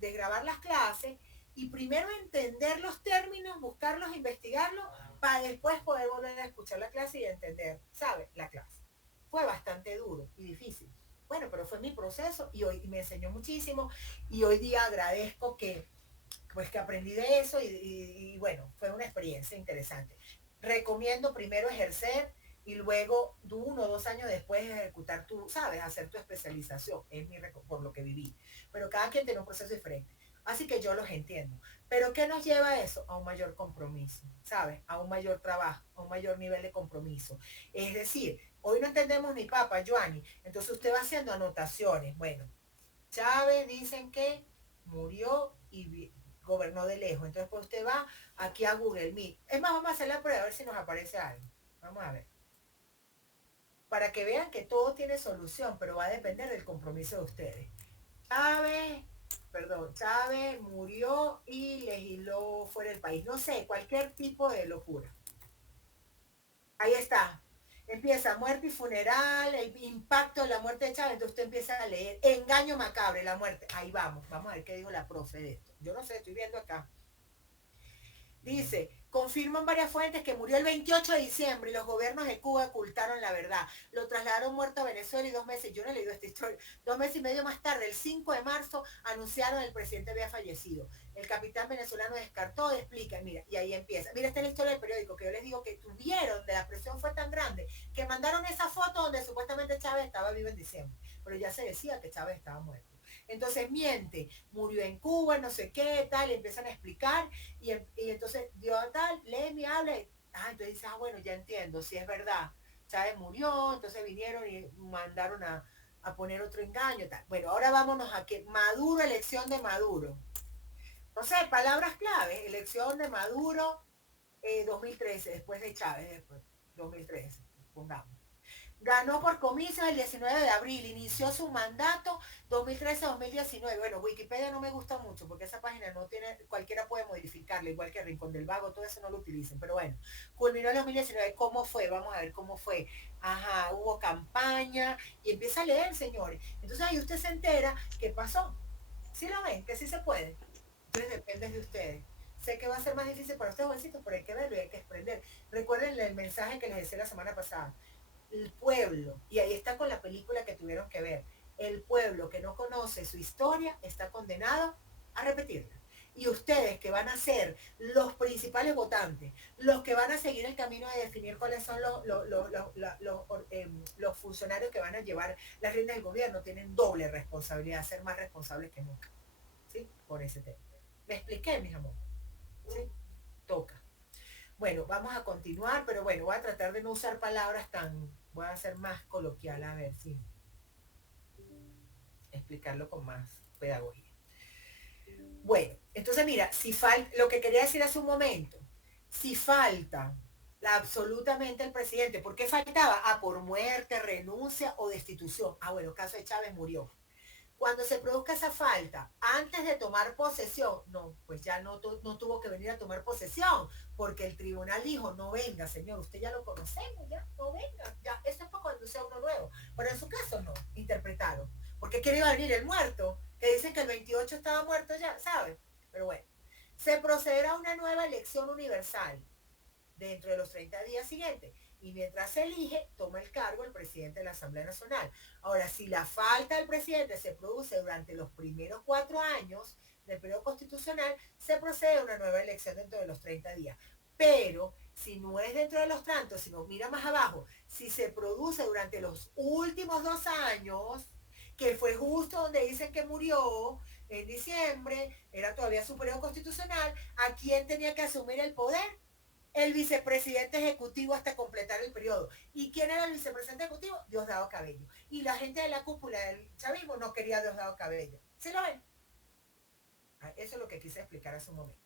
de grabar las clases y primero entender los términos, buscarlos, investigarlos, para después poder volver a escuchar la clase y entender, ¿sabes? La clase. Fue bastante duro y difícil. Bueno, pero fue mi proceso y hoy me enseñó muchísimo y hoy día agradezco que, pues, que aprendí de eso y bueno, fue una experiencia interesante. Recomiendo primero ejercer y luego 1 o 2 años después ejecutar tu, sabes, hacer tu especialización, es por lo que viví. Pero cada quien tiene un proceso diferente. Así que yo los entiendo. Pero ¿qué nos lleva a eso? A un mayor compromiso, ¿sabes? A un mayor trabajo, a un mayor nivel de compromiso. Es decir, hoy no entendemos ni papa, Joanny. Entonces usted va haciendo anotaciones. Bueno, Chávez dicen que murió y gobernó de lejos. Entonces pues usted va aquí a Google Meet. Es más, vamos a hacer la prueba a ver si nos aparece algo. Vamos a ver. Para que vean que todo tiene solución, pero va a depender del compromiso de ustedes. Chávez murió y legisló fuera del país. No sé, cualquier tipo de locura. Ahí está. Empieza muerte y funeral, el impacto de la muerte de Chávez. Entonces usted empieza a leer engaño macabre, la muerte. Ahí vamos. Vamos a ver qué dijo la profe de esto. Yo no sé, estoy viendo acá. Dice, confirman varias fuentes que murió el 28 de diciembre y los gobiernos de Cuba ocultaron la verdad. Lo trasladaron muerto a Venezuela y 2 meses, yo no he leído esta historia, 2 meses y medio más tarde, el 5 de marzo, anunciaron que el presidente había fallecido. El capitán venezolano descartó, explica, mira, y ahí empieza. Mira, esta es la historia del periódico, que yo les digo que tuvieron, de la presión fue tan grande, que mandaron esa foto donde supuestamente Chávez estaba vivo en diciembre, pero ya se decía que Chávez estaba muerto. Entonces miente, murió en Cuba, no sé qué, tal, empiezan a explicar, y entonces dio tal, lee mi habla, entonces dices, bueno, ya entiendo, si es verdad, Chávez murió, entonces vinieron y mandaron a poner otro engaño, tal. Bueno, ahora vámonos a que Maduro, elección de Maduro. No sé, palabras claves, elección de Maduro 2013, después de Chávez, después, 2013, pongamos. Ganó por comicios el 19 de abril, inició su mandato 2013-2019. Bueno, Wikipedia no me gusta mucho porque esa página no tiene, cualquiera puede modificarla, igual que Rincón del Vago, todo eso no lo utilicen. Pero bueno, culminó el 2019. ¿Cómo fue? Vamos a ver cómo fue. Ajá, hubo campaña y empieza a leer, señores. Entonces ahí usted se entera qué pasó. ¿Sí lo ven? Que sí se puede. Entonces depende de ustedes. Sé que va a ser más difícil para ustedes, jovencitos, pero hay que verlo y hay que aprender. Recuerden el mensaje que les decía la semana pasada. El pueblo, y ahí está con la película que tuvieron que ver, el pueblo que no conoce su historia está condenado a repetirla. Y ustedes que van a ser los principales votantes, los que van a seguir el camino de definir cuáles son los funcionarios que van a llevar las riendas del gobierno, tienen doble responsabilidad, ser más responsables que nunca. ¿Sí? Por ese tema. ¿Me expliqué, mis amores? ¿Sí? Toca. Bueno, vamos a continuar, pero bueno, voy a tratar de no usar palabras voy a ser más coloquial, a ver si explicarlo con más pedagogía. Bueno, entonces mira, si falta, lo que quería decir hace un momento, si falta absolutamente el presidente, ¿por qué faltaba? Por muerte, renuncia o destitución. Bueno, el caso de Chávez murió. Cuando se produzca esa falta, antes de tomar posesión, no, pues ya no tuvo que venir a tomar posesión, porque el tribunal dijo, no venga, señor, usted ya lo conocemos, ya, no venga, ya, eso es para cuando sea uno nuevo. Pero en su caso no, interpretaron. Porque quiere iba a venir el muerto, que dicen que el 28 estaba muerto ya, ¿sabes? Pero bueno, se procederá a una nueva elección universal dentro de los 30 días siguientes. Y mientras se elige, toma el cargo el presidente de la Asamblea Nacional. Ahora, si la falta del presidente se produce durante los primeros 4 años del periodo constitucional, se procede a una nueva elección dentro de los 30 días. Pero si no es dentro de los tantos, si nos mira más abajo, si se produce durante los últimos 2 años, que fue justo donde dicen que murió en diciembre, era todavía su periodo constitucional, ¿a quién tenía que asumir el poder? El vicepresidente ejecutivo hasta completar el periodo. ¿Y quién era el vicepresidente ejecutivo? Diosdado Cabello. Y la gente de la cúpula del chavismo no quería a Diosdado Cabello. ¿Sí lo ven? Eso es lo que quise explicar hace un momento.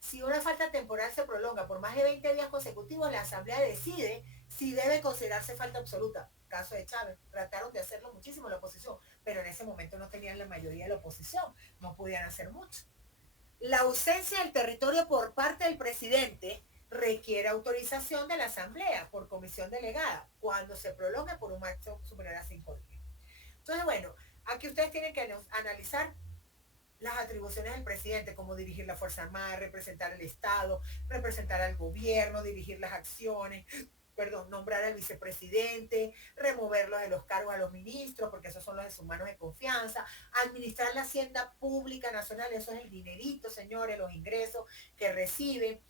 Si una falta temporal se prolonga por más de 20 días consecutivos, la Asamblea decide si debe considerarse falta absoluta. Caso de Chávez, trataron de hacerlo muchísimo la oposición, pero en ese momento no tenían la mayoría de la oposición, no podían hacer mucho. La ausencia del territorio por parte del presidente requiere autorización de la Asamblea por comisión delegada cuando se prolonga por un marco superior a 5 días. Entonces, bueno, aquí ustedes tienen que analizar las atribuciones del presidente, como dirigir la Fuerza Armada, representar el Estado, representar al gobierno, dirigir las acciones, nombrar al vicepresidente, removerlos de los cargos a los ministros, porque esos son los de sus manos de confianza, administrar la hacienda pública nacional, eso es el dinerito, señores, los ingresos que reciben,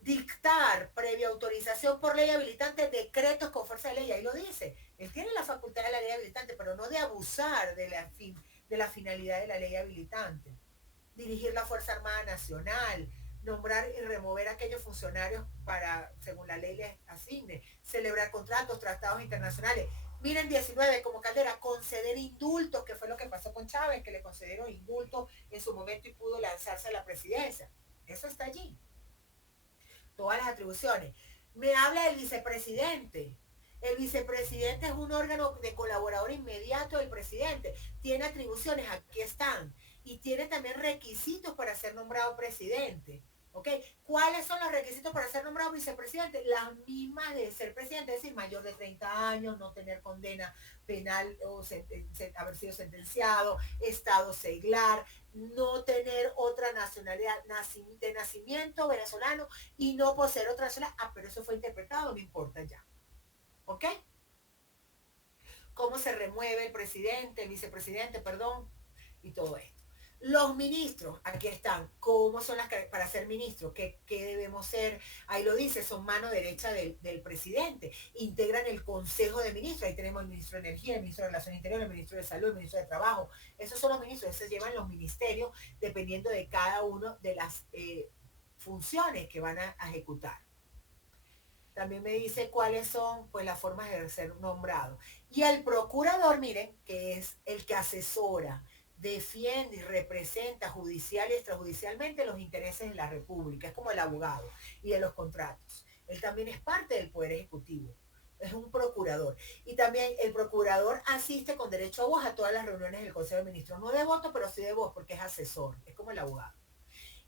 dictar previa autorización por ley habilitante decretos con fuerza de ley, ahí lo dice, él tiene la facultad de la ley habilitante, pero no de abusar de la finalidad de la ley habilitante. Dirigir la Fuerza Armada Nacional, nombrar y remover a aquellos funcionarios para, según la ley les asigne, celebrar contratos, tratados internacionales. Miren 19, como Caldera, conceder indultos, que fue lo que pasó con Chávez, que le concedieron indultos en su momento y pudo lanzarse a la presidencia. Eso está allí. Todas las atribuciones. Me habla del vicepresidente. El vicepresidente es un órgano de colaborador inmediato del presidente. Tiene atribuciones, aquí están. Y tiene también requisitos para ser nombrado presidente. ¿Ok? ¿Cuáles son los requisitos para ser nombrado vicepresidente? Las mismas de ser presidente, es decir, mayor de 30 años, no tener condena penal o haber sido sentenciado, estado seglar, no tener otra nacionalidad de nacimiento venezolano y no poseer otra nacionalidad. Pero eso fue interpretado, no importa ya. ¿Ok? ¿Cómo se remueve el presidente, el vicepresidente, perdón? Y todo esto. Los ministros, aquí están, ¿cómo son las para ser ministros? ¿Qué debemos ser? Ahí lo dice, son mano derecha del presidente. Integran el Consejo de Ministros. Ahí tenemos el ministro de Energía, el ministro de Relaciones Interiores, el ministro de Salud, el ministro de Trabajo. Esos son los ministros, esos llevan los ministerios dependiendo de cada uno de las funciones que van a ejecutar. También me dice cuáles son pues las formas de ser nombrado. Y el procurador, miren, que es el que asesora, defiende y representa judicial y extrajudicialmente los intereses de la República. Es como el abogado y de los contratos. Él también es parte del Poder Ejecutivo. Es un procurador. Y también el procurador asiste con derecho a voz a todas las reuniones del Consejo de Ministros. No de voto, pero sí de voz, porque es asesor. Es como el abogado.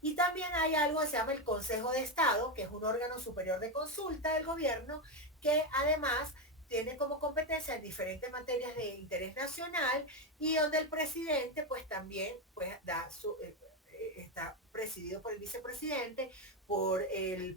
Y también hay algo que se llama el Consejo de Estado, que es un órgano superior de consulta del gobierno, que además tiene como competencia en diferentes materias de interés nacional y donde el presidente pues también pues está presidido por el vicepresidente, por el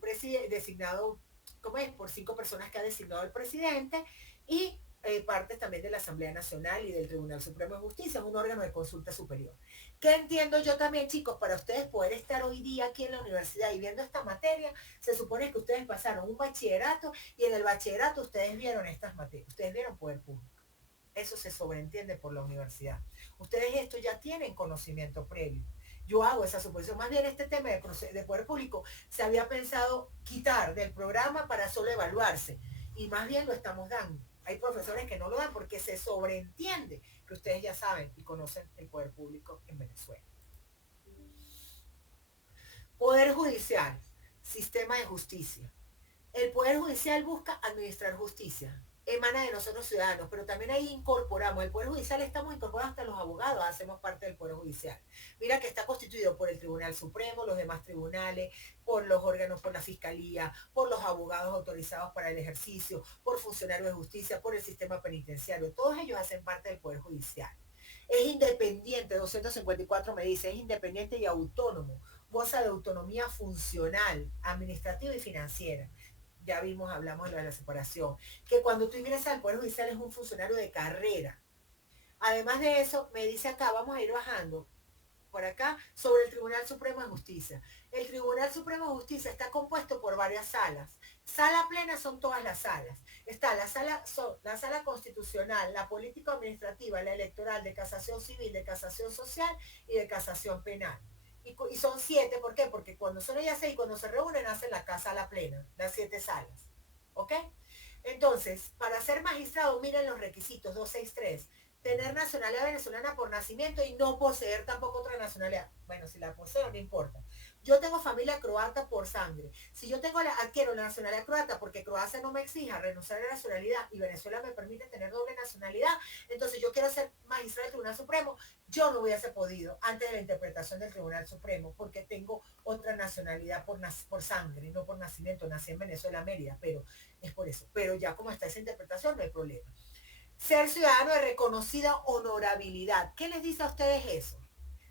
designado, ¿cómo es? Por 5 personas que ha designado el presidente y parte también de la Asamblea Nacional y del Tribunal Supremo de Justicia, es un órgano de consulta superior. ¿Qué entiendo yo también, chicos? Para ustedes poder estar hoy día aquí en la universidad y viendo esta materia, se supone que ustedes pasaron un bachillerato y en el bachillerato ustedes vieron estas materias, ustedes vieron poder público. Eso se sobreentiende por la universidad. Ustedes esto ya tienen conocimiento previo. Yo hago esa suposición. Más bien este tema de poder público se había pensado quitar del programa para solo evaluarse y más bien lo estamos dando. Hay profesores que no lo dan porque se sobreentiende que ustedes ya saben y conocen el poder público en Venezuela. Poder judicial, sistema de justicia. El poder judicial busca administrar justicia. emana de nosotros ciudadanos, pero también ahí incorporamos, el Poder Judicial estamos incorporados hasta los abogados, hacemos parte del Poder Judicial. Mira que está constituido por el Tribunal Supremo, los demás tribunales, por los órganos, por la Fiscalía, por los abogados autorizados para el ejercicio, por funcionarios de justicia, por el sistema penitenciario, todos ellos hacen parte del Poder Judicial. Es independiente, 254 me dice, es independiente y autónomo, goza de autonomía funcional, administrativa y financiera. Ya vimos, hablamos de la separación, que cuando tú ingresas al Poder Judicial es un funcionario de carrera. Además de eso, me dice acá, vamos a ir bajando por acá, sobre el Tribunal Supremo de Justicia. El Tribunal Supremo de Justicia está compuesto por varias salas. Sala plena son todas las salas. Está la sala constitucional, la político administrativa, la electoral, de casación civil, de casación social y de casación penal. Y son 7, ¿por qué? Porque cuando son ellas 6, cuando se reúnen hacen la sala plena, las 7 salas. ¿Ok? Entonces, para ser magistrado, miren los requisitos, 263. Tener nacionalidad venezolana por nacimiento y no poseer tampoco otra nacionalidad. Bueno, si la poseo, no importa. Yo tengo familia croata por sangre. Si yo adquiero la nacionalidad croata porque Croacia no me exija renunciar a la nacionalidad y Venezuela me permite tener doble nacionalidad, entonces yo quiero ser magistrado del Tribunal Supremo, yo no hubiese podido antes de la interpretación del Tribunal Supremo porque tengo otra nacionalidad por sangre, no por nacimiento. Nací en Venezuela, Mérida, pero es por eso. Pero ya como está esa interpretación, no hay problema. Ser ciudadano de reconocida honorabilidad. ¿Qué les dice a ustedes eso?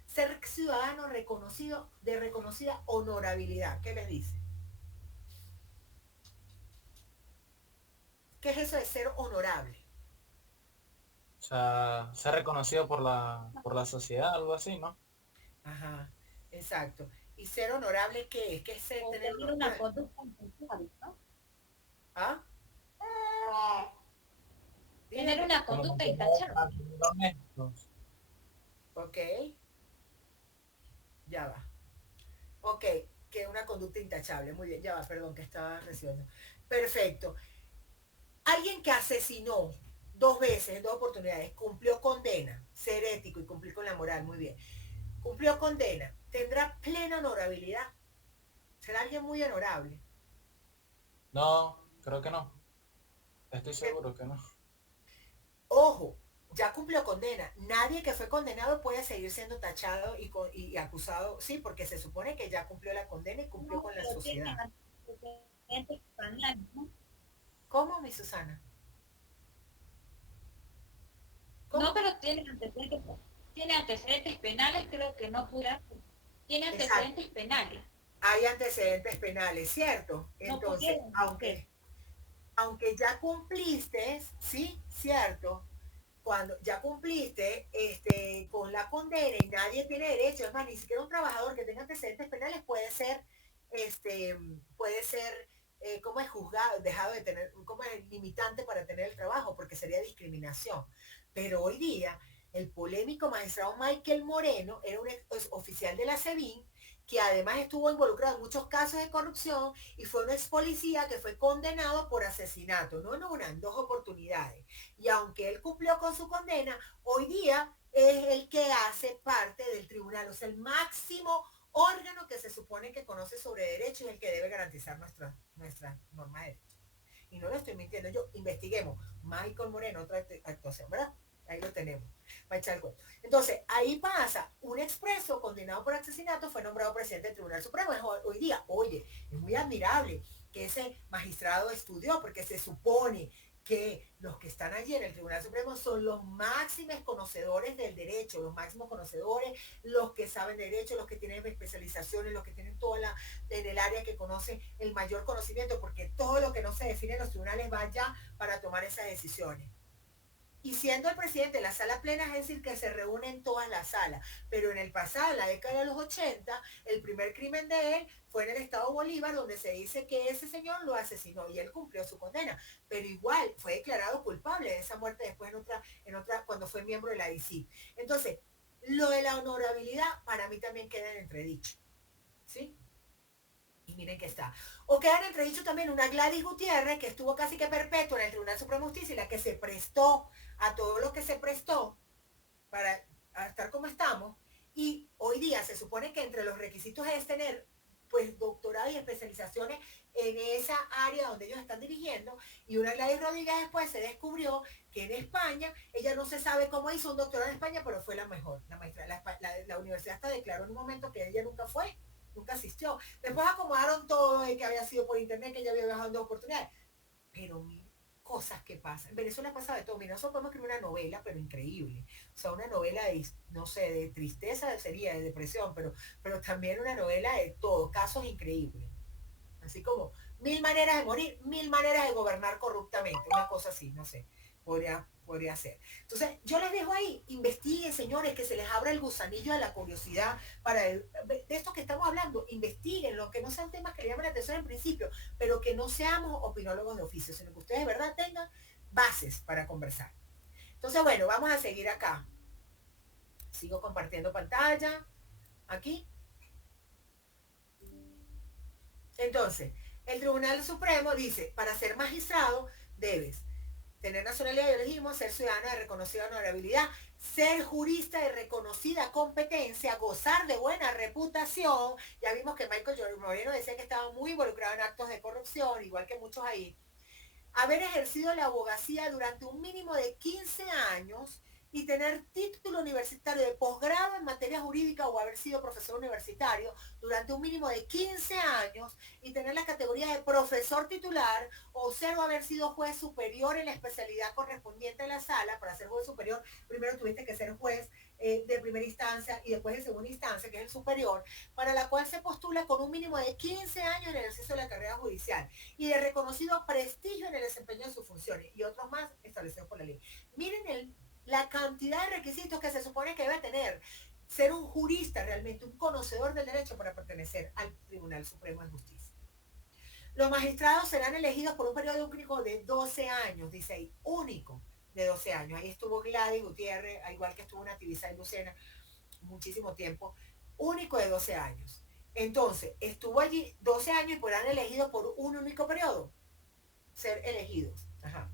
Ser ciudadano reconocido de reconocida honorabilidad. ¿Qué les dice? ¿Qué es eso de ser honorable? O sea, ser reconocido por la sociedad, algo así, ¿no? Ajá, exacto. ¿Y ser honorable qué es? ¿Qué es ser, O tener tener una conducta intachable, ¿no? ¿Ah? Tener una Como conducta que intachable. honestos. Ok, ya va. Ok, que una conducta intachable. Muy bien, ya va, perdón, que estaba recibiendo. Perfecto. Alguien que asesinó 2 veces, en 2 oportunidades, cumplió condena, ser ético y cumplir con la moral, muy bien. Cumplió condena, tendrá plena honorabilidad. Será alguien muy honorable. No, creo que no. Estoy seguro que no. Ojo, ya cumplió condena. Nadie que fue condenado puede seguir siendo tachado y acusado, sí, porque se supone que ya cumplió la condena y cumplió No, con la pero tiene sociedad. antecedentes penales, ¿no? ¿Cómo, mi Susana? ¿Cómo? No, pero tiene antecedentes penales, creo que no pudiera. Tiene Exacto. antecedentes penales. Hay antecedentes penales, ¿cierto? No Entonces, pudieron. aunque ya cumpliste, sí, cierto, cuando ya cumpliste con la condena y nadie tiene derecho, es más, ni siquiera un trabajador que tenga antecedentes penales puede ser, como es juzgado, dejado de tener, como es limitante para tener el trabajo, porque sería discriminación. Pero hoy día, el polémico magistrado Michael Moreno era un oficial de la SEBIN que además estuvo involucrado en muchos casos de corrupción y fue un ex policía que fue condenado por asesinato, no en una, en 2 oportunidades. Y aunque él cumplió con su condena, hoy día es el que hace parte del tribunal, o sea, el máximo órgano que se supone que conoce sobre derecho y el que debe garantizar nuestra norma de derecho. Y no lo estoy mintiendo yo, investiguemos. Michael Moreno, otra actuación, ¿verdad? Ahí lo tenemos. Va a echar el cuento. Entonces, ahí pasa, un expreso condenado por asesinato fue nombrado presidente del Tribunal Supremo. Hoy día, oye, es muy admirable que ese magistrado estudió, porque se supone que los que están allí en el Tribunal Supremo son los máximos conocedores del derecho, los máximos conocedores, los que saben derecho, los que tienen especializaciones, los que tienen en el área que conocen el mayor conocimiento, porque todo lo que no se define en los tribunales va allá para tomar esas decisiones. Y siendo el presidente de la sala plena, es decir, que se reúne en todas las salas. Pero en el pasado, en la década de los 80, el primer crimen de él fue en el estado Bolívar, donde se dice que ese señor lo asesinó y él cumplió su condena. Pero igual fue declarado culpable de esa muerte después en otra cuando fue miembro de la DICIT. Entonces, lo de la honorabilidad para mí también queda en entredicho. ¿Sí? Y miren que está. O queda en entredicho también una Gladys Gutiérrez, que estuvo casi que perpetua en el Tribunal Supremo de Justicia y la que se prestó a todo lo que se prestó para estar como estamos. Y hoy día se supone que entre los requisitos es tener pues doctorado y especializaciones en esa área donde ellos están dirigiendo, y una Gladys Rodríguez después se descubrió que en España, ella no se sabe cómo hizo un doctorado en España, pero fue la mejor, la maestra. La universidad hasta declaró en un momento que ella nunca fue, nunca asistió. Después acomodaron todo, que había sido por internet, que ella había viajado en 2 oportunidades. Pero mira, cosas que pasan. En Venezuela pasa de todo. Mira, nosotros podemos escribir una novela, pero increíble. O sea, una novela de, no sé, de tristeza sería, de depresión, pero también una novela de todo, casos increíbles. Así como 1000 maneras de morir, 1000 maneras de gobernar corruptamente, una cosa así, no sé, podría ser. Entonces, yo les dejo ahí, investiguen, señores, que se les abra el gusanillo de la curiosidad de esto que estamos hablando, investiguen, lo que no sean temas que le llamen la atención en principio, pero que no seamos opinólogos de oficio, sino que ustedes de verdad tengan bases para conversar. Entonces, bueno, vamos a seguir acá. Sigo compartiendo pantalla, aquí. Entonces, el Tribunal Supremo dice, para ser magistrado debes tener nacionalidad, ya dijimos, ser ciudadano de reconocida honorabilidad, ser jurista de reconocida competencia, gozar de buena reputación. Ya vimos que Michael Jordan Moreno decía que estaba muy involucrado en actos de corrupción, igual que muchos ahí. Haber ejercido la abogacía durante un mínimo de 15 años y tener título universitario de posgrado en materia jurídica o haber sido profesor universitario durante un mínimo de 15 años y tener la categoría de profesor titular o ser o haber sido juez superior en la especialidad correspondiente a la sala. Para ser juez superior, primero tuviste que ser juez de primera instancia y después de segunda instancia, que es el superior, para la cual se postula con un mínimo de 15 años en el ejercicio de la carrera judicial y de reconocido prestigio en el desempeño de sus funciones y otros más establecidos por la ley. Miren la cantidad de requisitos que se supone que debe tener ser un jurista realmente, un conocedor del derecho para pertenecer al Tribunal Supremo de Justicia. Los magistrados serán elegidos por un periodo único de 12 años, dice ahí, único de 12 años. Ahí estuvo Gladys Gutiérrez, al igual que estuvo Natividad y Lucena, muchísimo tiempo, único de 12 años. Entonces, estuvo allí 12 años y podrán elegidos por un único periodo, ser elegidos. Ajá.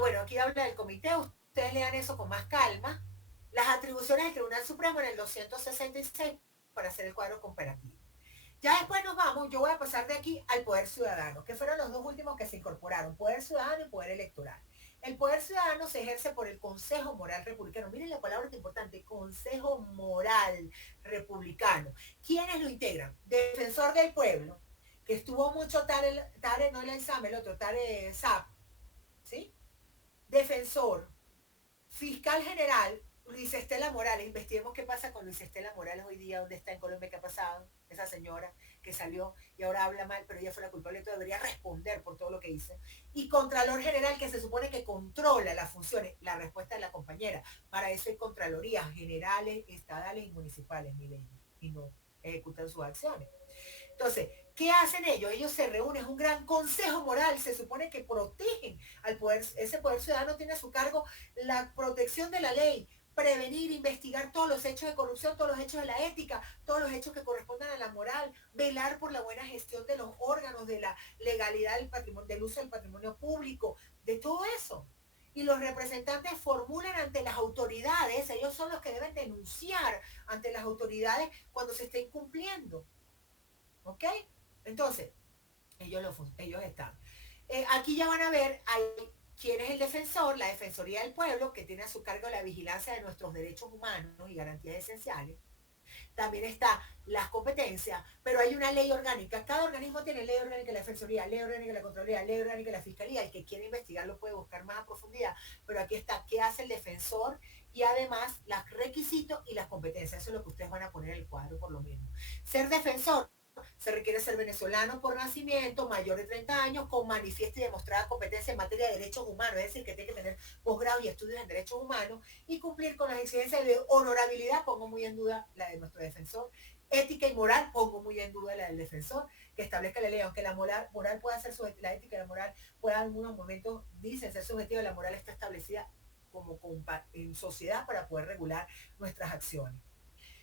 Bueno, aquí habla del comité, ustedes lean eso con más calma. Las atribuciones del Tribunal Supremo en el 266 para hacer el cuadro comparativo. Ya después nos vamos, yo voy a pasar de aquí al poder ciudadano, que fueron los dos últimos que se incorporaron, poder ciudadano y poder electoral. El poder ciudadano se ejerce por el Consejo Moral Republicano. Miren la palabra que es importante, Consejo Moral Republicano. ¿Quiénes lo integran? Defensor del Pueblo, que estuvo mucho Tare no el examen, el otro Tare Zap, ¿sí? Defensor, fiscal general, Luis Estela Morales. Investiguemos qué pasa con Luis Estela Morales hoy día, dónde está en Colombia, qué ha pasado. Esa señora que salió y ahora habla mal, pero ella fue la culpable, entonces debería responder por todo lo que hizo. Y Contralor General, que se supone que controla las funciones. La respuesta de la compañera, para eso hay contralorías generales, estadales y municipales, mi ley, y no ejecutan sus acciones. Entonces, ¿qué hacen ellos? Ellos se reúnen, es un gran consejo moral, se supone que protegen al poder, ese poder ciudadano tiene a su cargo la protección de la ley, prevenir, investigar todos los hechos de corrupción, todos los hechos de la ética, todos los hechos que correspondan a la moral, velar por la buena gestión de los órganos, de la legalidad del patrimonio, del uso del patrimonio público, de todo eso. Y los representantes formulan ante las autoridades, ellos son los que deben denunciar ante las autoridades cuando se esté incumpliendo. ¿Ok? Entonces, ellos están. Aquí ya van a ver quién es el defensor, la Defensoría del Pueblo, que tiene a su cargo la vigilancia de nuestros derechos humanos y garantías esenciales. También está las competencias, pero hay una ley orgánica. Cada organismo tiene ley orgánica de la Defensoría, ley orgánica de la Contraloría, ley orgánica de la Fiscalía. El que quiere investigar lo puede buscar más a profundidad, pero aquí está qué hace el defensor y además los requisitos y las competencias. Eso es lo que ustedes van a poner en el cuadro por lo menos. Ser defensor se requiere ser venezolano por nacimiento, mayor de 30 años, con manifiesta y demostrada competencia en materia de derechos humanos, es decir, que tiene que tener posgrado y estudios en derechos humanos y cumplir con las exigencias de honorabilidad, pongo muy en duda la de nuestro defensor, ética y moral, pongo muy en duda la del defensor, que establezca la ley, aunque la moral pueda ser subjetiva, la ética y la moral puede en algunos momentos, dicen ser subjetiva, la moral está establecida como en sociedad para poder regular nuestras acciones.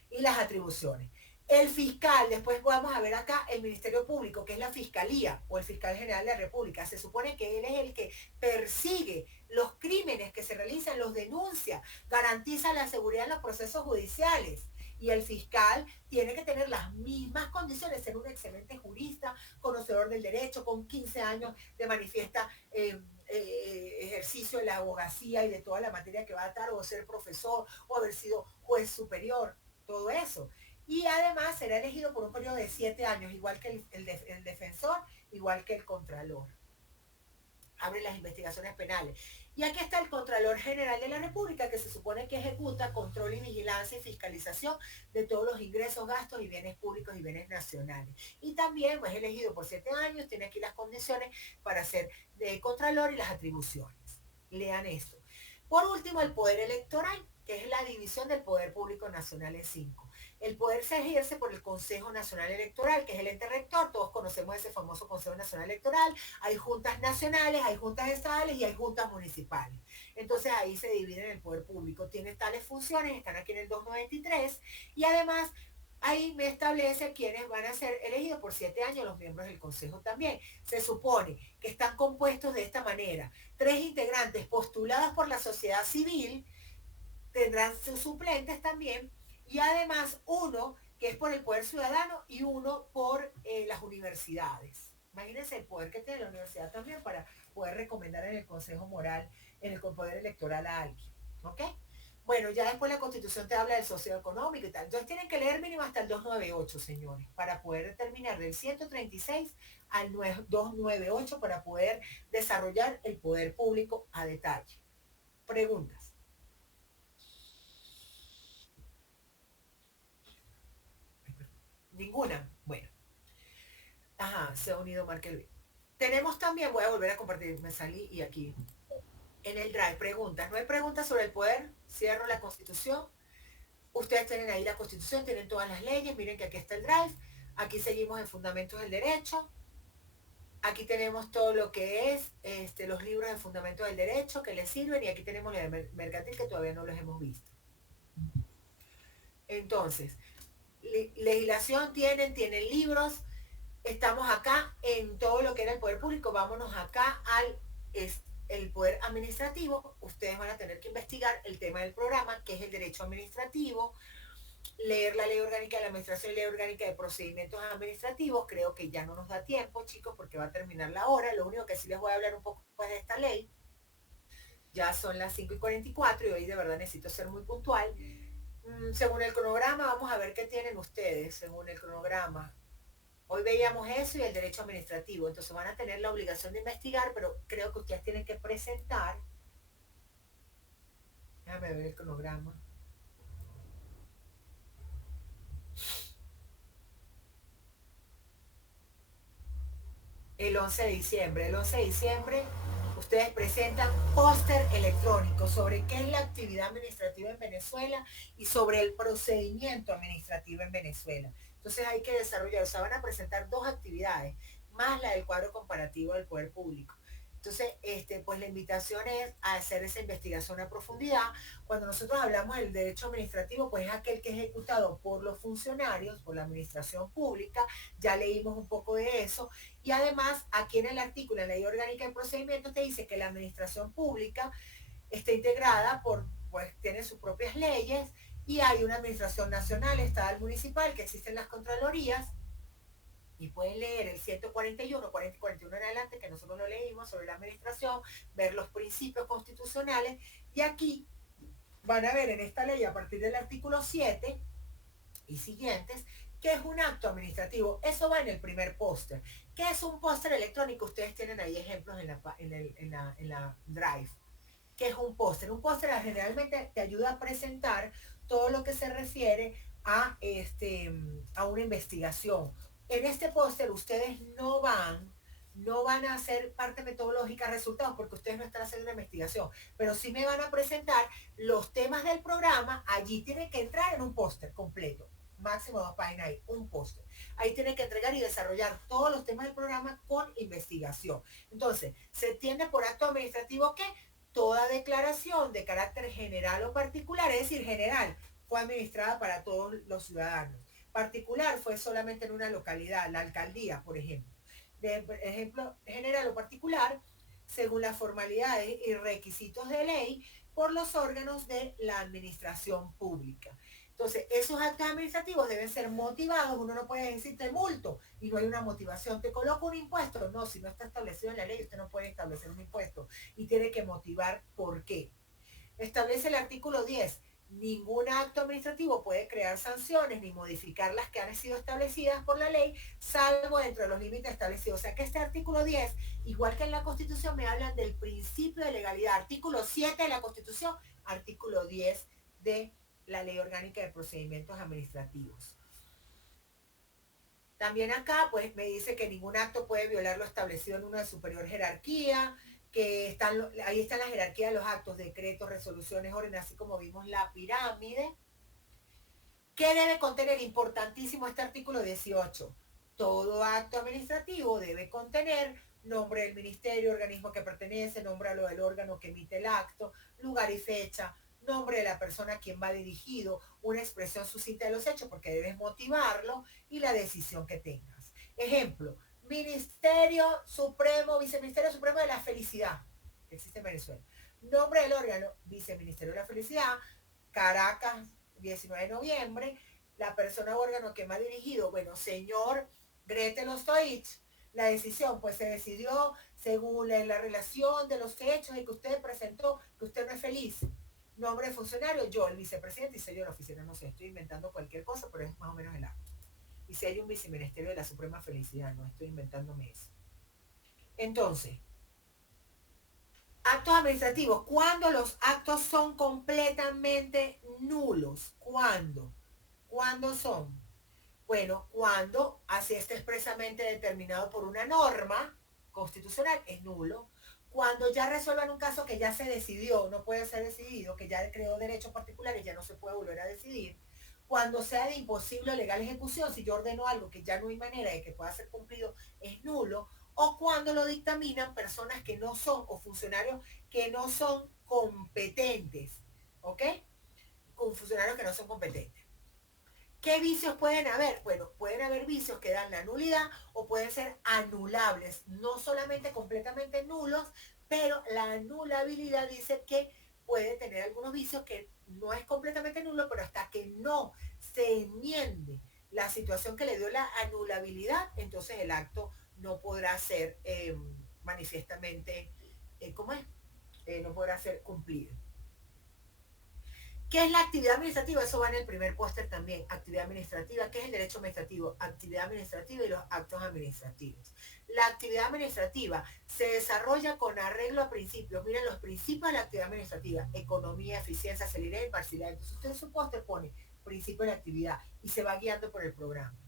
Y las atribuciones. El fiscal, después vamos a ver acá el Ministerio Público, que es la Fiscalía o el Fiscal General de la República. Se supone que él es el que persigue los crímenes que se realizan, los denuncia, garantiza la seguridad en los procesos judiciales Y el fiscal tiene que tener las mismas condiciones, ser un excelente jurista, conocedor del derecho, con 15 años de manifiesta ejercicio de la abogacía y de toda la materia que va a dar, o ser profesor, o haber sido juez superior, todo eso. Y además será elegido por un periodo de 7 años, igual que el defensor, igual que el contralor. Abre las investigaciones penales. Y aquí está el Contralor General de la República, que se supone que ejecuta control y vigilancia y fiscalización de todos los ingresos, gastos y bienes públicos y bienes nacionales. Y también es elegido por 7 años, tiene aquí las condiciones para ser de Contralor y las atribuciones. Lean esto. Por último, el poder electoral, que es la división del poder público nacional en 5. El poder se ejerce por el Consejo Nacional Electoral, que es el ente rector. Todos conocemos ese famoso Consejo Nacional Electoral. Hay juntas nacionales, hay juntas estadales y hay juntas municipales. Entonces ahí se divide en el poder público. Tiene tales funciones, están aquí en el 293. Y además ahí me establece quiénes van a ser elegidos por 7 años, los miembros del Consejo también. Se supone que están compuestos de esta manera. 3 integrantes postulados por la sociedad civil, tendrán sus suplentes también, y además uno que es por el poder ciudadano y uno por las universidades. Imagínense el poder que tiene la universidad también para poder recomendar en el Consejo Moral, en el poder electoral a alguien. ¿Ok? Bueno, ya después la Constitución te habla del socioeconómico y tal. Entonces tienen que leer mínimo hasta el 298, señores, para poder determinar del 136 al 298 para poder desarrollar el poder público a detalle. Preguntas. Ninguna. Bueno. Ajá, se ha unido Markel. Tenemos también, voy a volver a compartir, me salí y aquí. En el Drive, preguntas. No hay preguntas sobre el poder. Cierro la Constitución. Ustedes tienen ahí la Constitución, tienen todas las leyes. Miren que aquí está el Drive. Aquí seguimos en Fundamentos del Derecho. Aquí tenemos todo lo que es los libros de Fundamentos del Derecho que les sirven. Y aquí tenemos la de Mercantil que todavía no los hemos visto. Entonces, legislación tienen libros. Estamos acá en todo lo que era el poder público. Vámonos acá al el poder administrativo. Ustedes van a tener que investigar el tema del programa, que es el derecho administrativo, leer la ley orgánica de la administración y ley orgánica de procedimientos administrativos. Creo que ya no nos da tiempo, chicos, porque va a terminar la hora. Lo único que sí les voy a hablar un poco pues, de esta ley. Ya son las 5:44 y hoy de verdad necesito ser muy puntual. Según el cronograma, vamos a ver qué tienen ustedes, según el cronograma. Hoy veíamos eso y el derecho administrativo, entonces van a tener la obligación de investigar, pero creo que ustedes tienen que presentar. Déjame ver el cronograma. El 11 de diciembre. El 11 de diciembre ustedes presentan póster electrónico sobre qué es la actividad administrativa en Venezuela y sobre el procedimiento administrativo en Venezuela. Entonces hay que desarrollar, o sea, van a presentar 2 actividades, más la del cuadro comparativo del poder público. Entonces, pues la invitación es a hacer esa investigación a profundidad. Cuando nosotros hablamos del derecho administrativo, pues es aquel que es ejecutado por los funcionarios, por la administración pública. Ya leímos un poco de eso. Y además, aquí en el artículo, en la ley orgánica de procedimientos, te dice que la administración pública está integrada pues tiene sus propias leyes y hay una administración nacional, estatal, municipal, que existen las contralorías. Y pueden leer el 141, 40 y 41 en adelante, que nosotros lo leímos sobre la administración, ver los principios constitucionales. Y aquí van a ver en esta ley, a partir del artículo 7 y siguientes, que es un acto administrativo. Eso va en el primer póster. ¿Qué es un póster electrónico? Ustedes tienen ahí ejemplos en la Drive. ¿Qué es un póster? Un póster generalmente te ayuda a presentar todo lo que se refiere a una investigación. En este póster ustedes no van a hacer parte metodológica resultados porque ustedes no están haciendo una investigación, pero sí me van a presentar los temas del programa. Allí tienen que entrar en un póster completo, máximo 2 páginas ahí, un póster. Ahí tienen que entregar y desarrollar todos los temas del programa con investigación. Entonces, se entiende por acto administrativo que toda declaración de carácter general o particular, es decir, general, fue administrada para todos los ciudadanos. Particular fue solamente en una localidad, la alcaldía, por ejemplo. De ejemplo general o particular, según las formalidades y requisitos de ley, por los órganos de la administración pública. Entonces, esos actos administrativos deben ser motivados. Uno no puede decir te multo y no hay una motivación. Te coloco un impuesto. No, si no está establecido en la ley, usted no puede establecer un impuesto y tiene que motivar por qué. Establece el artículo 10. Ningún acto administrativo puede crear sanciones ni modificar las que han sido establecidas por la ley, salvo dentro de los límites establecidos. O sea que este artículo 10, igual que en la Constitución, me hablan del principio de legalidad. Artículo 7 de la Constitución, artículo 10 de la Ley Orgánica de Procedimientos Administrativos. También acá, pues, me dice que ningún acto puede violar lo establecido en una de superior jerarquía, que ahí está la jerarquía de los actos, decretos, resoluciones, órdenes, así como vimos la pirámide. ¿Qué debe contener? Importantísimo este artículo 18. Todo acto administrativo debe contener nombre del ministerio, organismo que pertenece, nombre del órgano que emite el acto, lugar y fecha, nombre de la persona a quien va dirigido, una expresión sucinta de los hechos, porque debes motivarlo, y la decisión que tengas. Ejemplo, Ministerio Supremo, Viceministerio Supremo de la Felicidad, que existe en Venezuela. Nombre del órgano, Viceministerio de la Felicidad, Caracas, 19 de noviembre. La persona o órgano que me ha dirigido, bueno, señor Gretel Ostoich. La decisión, pues se decidió según la relación de los hechos y que usted presentó, que usted no es feliz. Nombre de funcionario, yo, el vicepresidente, y sello de la oficina. No sé, estoy inventando cualquier cosa, pero es más o menos el acto. Y si hay un viceministerio de la Suprema Felicidad, no estoy inventándome eso. Entonces, actos administrativos. ¿Cuándo los actos son completamente nulos? ¿Cuándo? ¿Cuándo son? Bueno, cuando así está expresamente determinado por una norma constitucional, es nulo. Cuando ya resuelvan un caso que ya se decidió, no puede ser decidido, que ya creó derechos particulares, ya no se puede volver a decidir. Cuando sea de imposible legal ejecución, si yo ordeno algo que ya no hay manera de que pueda ser cumplido, es nulo. O cuando lo dictaminan personas que no son, o funcionarios que no son competentes, ¿ok? Con funcionarios que no son competentes. ¿Qué vicios pueden haber? Bueno, pueden haber vicios que dan la nulidad o pueden ser anulables, no solamente completamente nulos, pero la anulabilidad dice que puede tener algunos vicios que no es completamente nulo, pero hasta que no se enmiende la situación que le dio la anulabilidad, entonces el acto no podrá ser manifiestamente, ¿cómo es? No podrá ser cumplido. ¿Qué es la actividad administrativa? Eso va en el primer póster también. Actividad administrativa. ¿Qué es el derecho administrativo? Actividad administrativa y los actos administrativos. La actividad administrativa se desarrolla con arreglo a principios. Miren los principios de la actividad administrativa. Economía, eficiencia, celeridad y imparcialidad. Entonces usted en su póster pone principio de la actividad y se va guiando por el programa.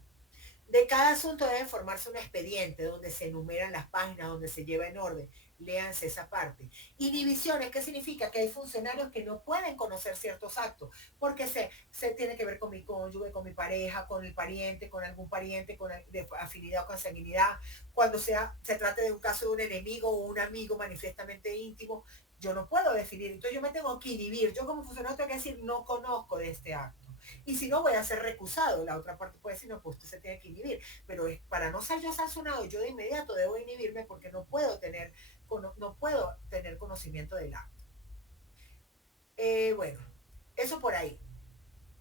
De cada asunto debe formarse un expediente donde se enumeran las páginas, donde se lleva en orden. Léanse esa parte. Inhibiciones, ¿qué significa? Que hay funcionarios que no pueden conocer ciertos actos, porque se tiene que ver con mi cónyuge, con mi pareja, con el pariente, con algún pariente, de afinidad o consanguinidad. Cuando se trate de un caso de un enemigo o un amigo manifiestamente íntimo, yo no puedo definir. Entonces yo me tengo que inhibir. Yo como funcionario tengo que decir, no conozco de este acto. Y si no, voy a ser recusado. La otra parte puede decir, no, pues usted se tiene que inhibir. Pero para no ser yo sancionado, yo de inmediato debo inhibirme porque no puedo tener conocimiento del acto. Bueno, eso por ahí.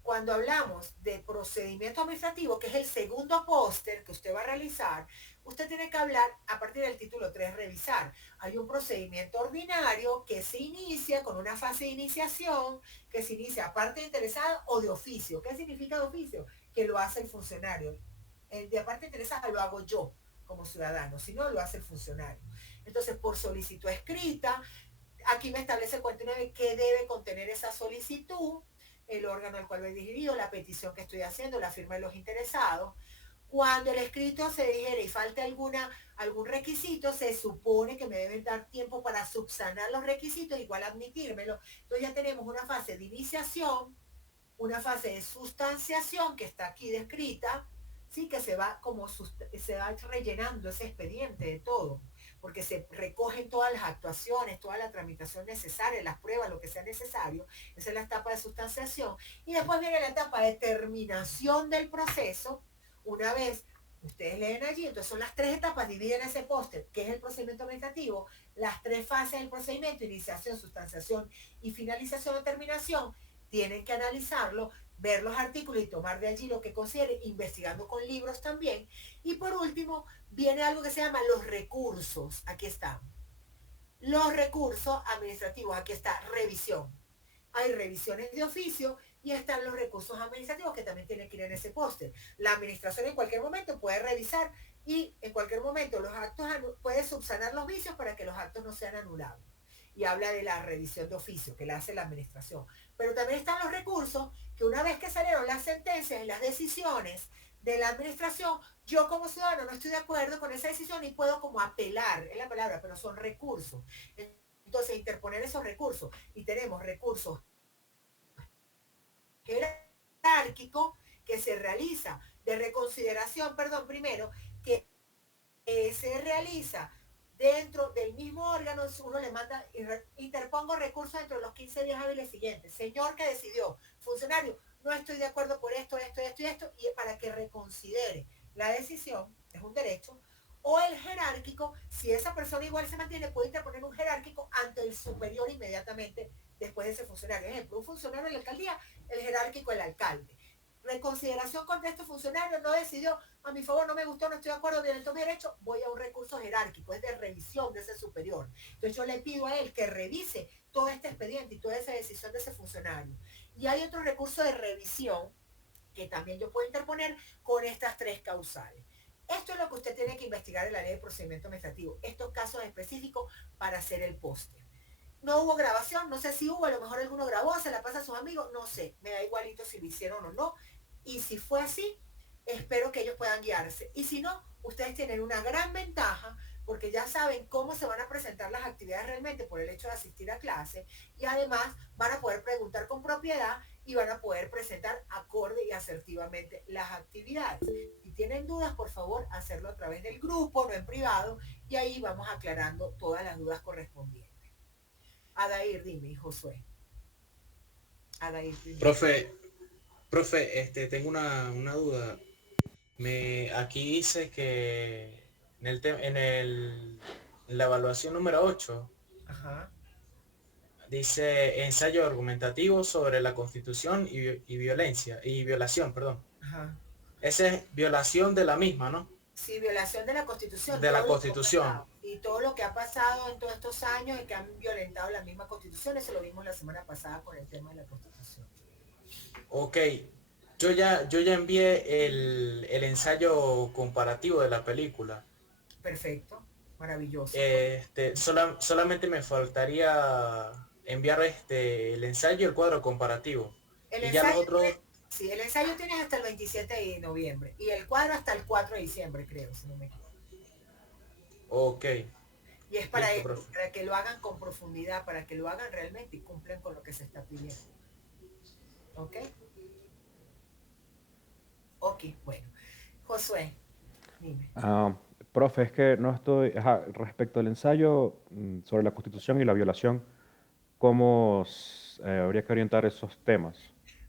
Cuando hablamos de procedimiento administrativo, que es el segundo póster que usted va a realizar, usted tiene que hablar a partir del título 3, revisar. Hay un procedimiento ordinario que se inicia con una fase de iniciación, que se inicia a parte interesada o de oficio. ¿Qué significa de oficio? Que lo hace el funcionario. De parte interesada lo hago yo como ciudadano, si no lo hace el funcionario. Entonces, por solicitud escrita, aquí me establece el 49 qué debe contener esa solicitud, el órgano al cual va dirigido, la petición que estoy haciendo, la firma de los interesados. Cuando el escrito se dijere y falte algún requisito, se supone que me deben dar tiempo para subsanar los requisitos, igual admitírmelo. Entonces ya tenemos una fase de iniciación, una fase de sustanciación que está aquí descrita, ¿sí? Que se va rellenando ese expediente de todo, porque se recogen todas las actuaciones, toda la tramitación necesaria, las pruebas, lo que sea necesario. Esa es la etapa de sustanciación. Y después viene la etapa de terminación del proceso. Una vez ustedes leen allí, entonces son las 3 etapas, dividen ese póster, que es el procedimiento administrativo, las 3 fases del procedimiento, iniciación, sustanciación y finalización o terminación. Tienen que analizarlo, ver los artículos y tomar de allí lo que considere, investigando con libros también. Y por último, viene algo que se llama los recursos. Aquí están. Los recursos administrativos, aquí está, revisión. Hay revisiones de oficio y están los recursos administrativos que también tienen que ir en ese póster. La administración en cualquier momento puede revisar y en cualquier momento los actos puede subsanar los vicios para que los actos no sean anulados. Y habla de la revisión de oficio que la hace la administración. Pero también están los recursos que una vez que salieron las sentencias y las decisiones de la administración, yo como ciudadano no estoy de acuerdo con esa decisión y puedo como apelar, es la palabra, pero son recursos. Entonces, interponer esos recursos. Y tenemos recursos jerárquicos que se realiza de reconsideración, perdón, primero, que se realiza dentro del mismo órgano. Uno le manda, interpongo recursos dentro de los 15 días hábiles siguientes. Señor que decidió, funcionario, no estoy de acuerdo por esto, y para que reconsidere la decisión, es un derecho. O el jerárquico, si esa persona igual se mantiene, puede interponer un jerárquico ante el superior inmediatamente después de ese funcionario. Ejemplo, un funcionario de la alcaldía, el jerárquico el alcalde. Reconsideración contra este funcionario, no decidió, a mi favor, no me gustó, no estoy de acuerdo, violentó mi derecho, voy a un recurso jerárquico, es de revisión de ese superior. Entonces yo le pido a él que revise todo este expediente y toda esa decisión de ese funcionario. Y hay otro recurso de revisión que también yo puedo interponer con estas tres causales. Esto es lo que usted tiene que investigar en la ley de procedimiento administrativo, estos casos específicos para hacer el póster. No hubo grabación, no sé si hubo, a lo mejor alguno grabó, se la pasa a sus amigos, no sé, me da igualito si lo hicieron o no. Y si fue así, espero que ellos puedan guiarse. Y si no, ustedes tienen una gran ventaja porque ya saben cómo se van a presentar las actividades realmente por el hecho de asistir a clase y además van a poder preguntar con propiedad y van a poder presentar acorde y asertivamente las actividades. Si tienen dudas, por favor, hacerlo a través del grupo, no en privado, y ahí vamos aclarando todas las dudas correspondientes. Adair, dime, Josué. Adair, dime. Profe, tengo una duda. Aquí dice que en la evaluación número 8, Ajá. dice ensayo argumentativo sobre la Constitución y violación, perdón. Ajá. Esa es violación de la misma, ¿no? Sí, violación de la Constitución. De la Constitución. Y todo lo que ha pasado en todos estos años y que han violentado la misma Constitución, eso lo vimos la semana pasada con el tema de la Constitución. Ok. Yo ya envié el ensayo comparativo de la película. Perfecto, maravilloso. Solamente me faltaría enviar el ensayo y el cuadro comparativo. El y ensayo, ya los otros... Sí, el ensayo tienes hasta el 27 de noviembre y el cuadro hasta el 4 de diciembre, creo, si no me equivoco. Ok. Y es para Listo, eso, para que lo hagan con profundidad, para que lo hagan realmente y cumplan con lo que se está pidiendo. ¿Ok? Ok, bueno. Josué, dime. Profe, es que no estoy... respecto al ensayo sobre la Constitución y la violación, ¿cómo habría que orientar esos temas?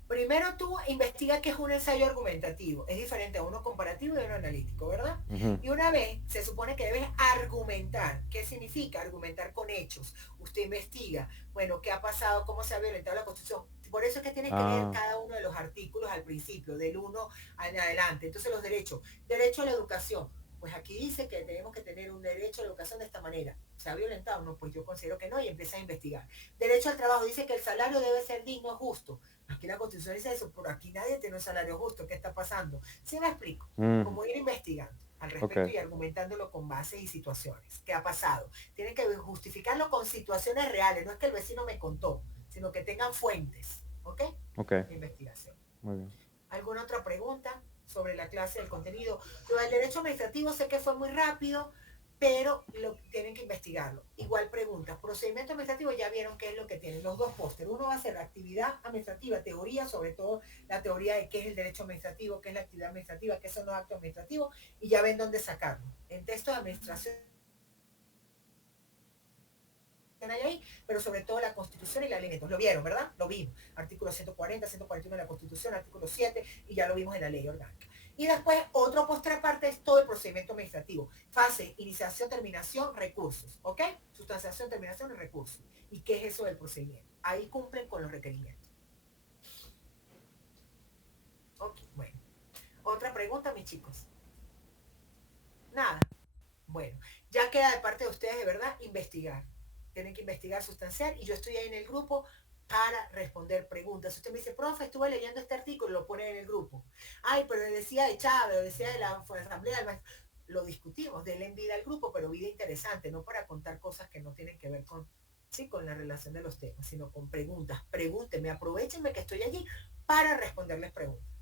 Primero tú investiga qué es un ensayo argumentativo. Es diferente a uno comparativo y a uno analítico, ¿verdad? Uh-huh. Y una vez se supone que debes argumentar. ¿Qué significa? Argumentar con hechos. Usted investiga, bueno, qué ha pasado, cómo se ha violentado la Constitución. Por eso es que tienes que leer cada uno de los artículos al principio, del 1 en adelante. Entonces los derechos. Derecho a la educación. Pues aquí dice que tenemos que tener un derecho a la educación de esta manera. ¿Se ha violentado? No, pues yo considero que no y empieza a investigar. Derecho al trabajo. Dice que el salario debe ser digno, justo. Aquí la Constitución dice eso, pero aquí nadie tiene un salario justo. ¿Qué está pasando? ¿Sí me explico? Como ir investigando al respecto y argumentándolo con bases y situaciones. ¿Qué ha pasado? Tienen que justificarlo con situaciones reales. No es que el vecino me contó, sino que tengan fuentes. ¿Ok? De investigación. Muy bien. ¿Alguna otra pregunta sobre la clase del contenido? Lo del derecho administrativo sé que fue muy rápido, pero tienen que investigarlo. Igual preguntas. Procedimiento administrativo, ya vieron qué es lo que tienen los dos pósteres. Uno va a ser actividad administrativa, teoría, sobre todo la teoría de qué es el derecho administrativo, qué es la actividad administrativa, qué son los actos administrativos, y ya ven dónde sacarlo. En texto de administración hay ahí, pero sobre todo la Constitución y la ley. Lo vieron, ¿verdad? Lo vimos. Artículo 140, 141 de la Constitución, artículo 7, y ya lo vimos en la ley orgánica. Y después, otro postre aparte es todo el procedimiento administrativo. Fase, iniciación, terminación, recursos. ¿Ok? Sustanciación, terminación y recursos. ¿Y qué es eso del procedimiento? Ahí cumplen con los requerimientos. ¿Otra pregunta, mis chicos? Nada. Bueno, ya queda de parte de ustedes, de verdad, investigar. Tienen que investigar, sustanciar, y yo estoy ahí en el grupo para responder preguntas. Si usted me dice, profe, estuve leyendo este artículo, lo pone en el grupo. Ay, pero decía de Chávez, o decía de la asamblea, lo discutimos, denle vida al grupo, pero vida interesante, no para contar cosas que no tienen que ver con, sí, con la relación de los temas, sino con preguntas. Pregúntenme, aprovechenme que estoy allí para responderles preguntas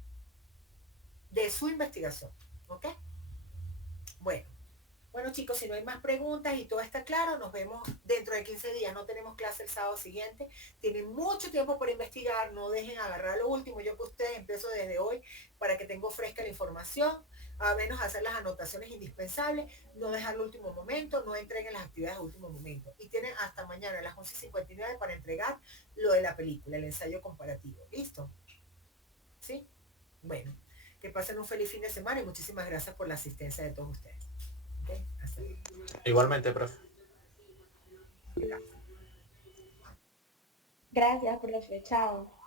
de su investigación. ¿Ok? Bueno. Bueno, chicos, si no hay más preguntas y todo está claro, nos vemos dentro de 15 días. No tenemos clase el sábado siguiente. Tienen mucho tiempo para investigar. No dejen agarrar lo último. Yo que ustedes empiezo desde hoy para que tengo fresca la información, a menos hacer las anotaciones indispensables, no dejar el último momento, no entreguen las actividades al último momento. Y tienen hasta mañana a las 11:59 para entregar lo de la película, el ensayo comparativo. ¿Listo? ¿Sí? Bueno, que pasen un feliz fin de semana y muchísimas gracias por la asistencia de todos ustedes. Okay, hasta luego. Igualmente, profe. Gracias. Gracias, profe. Chao.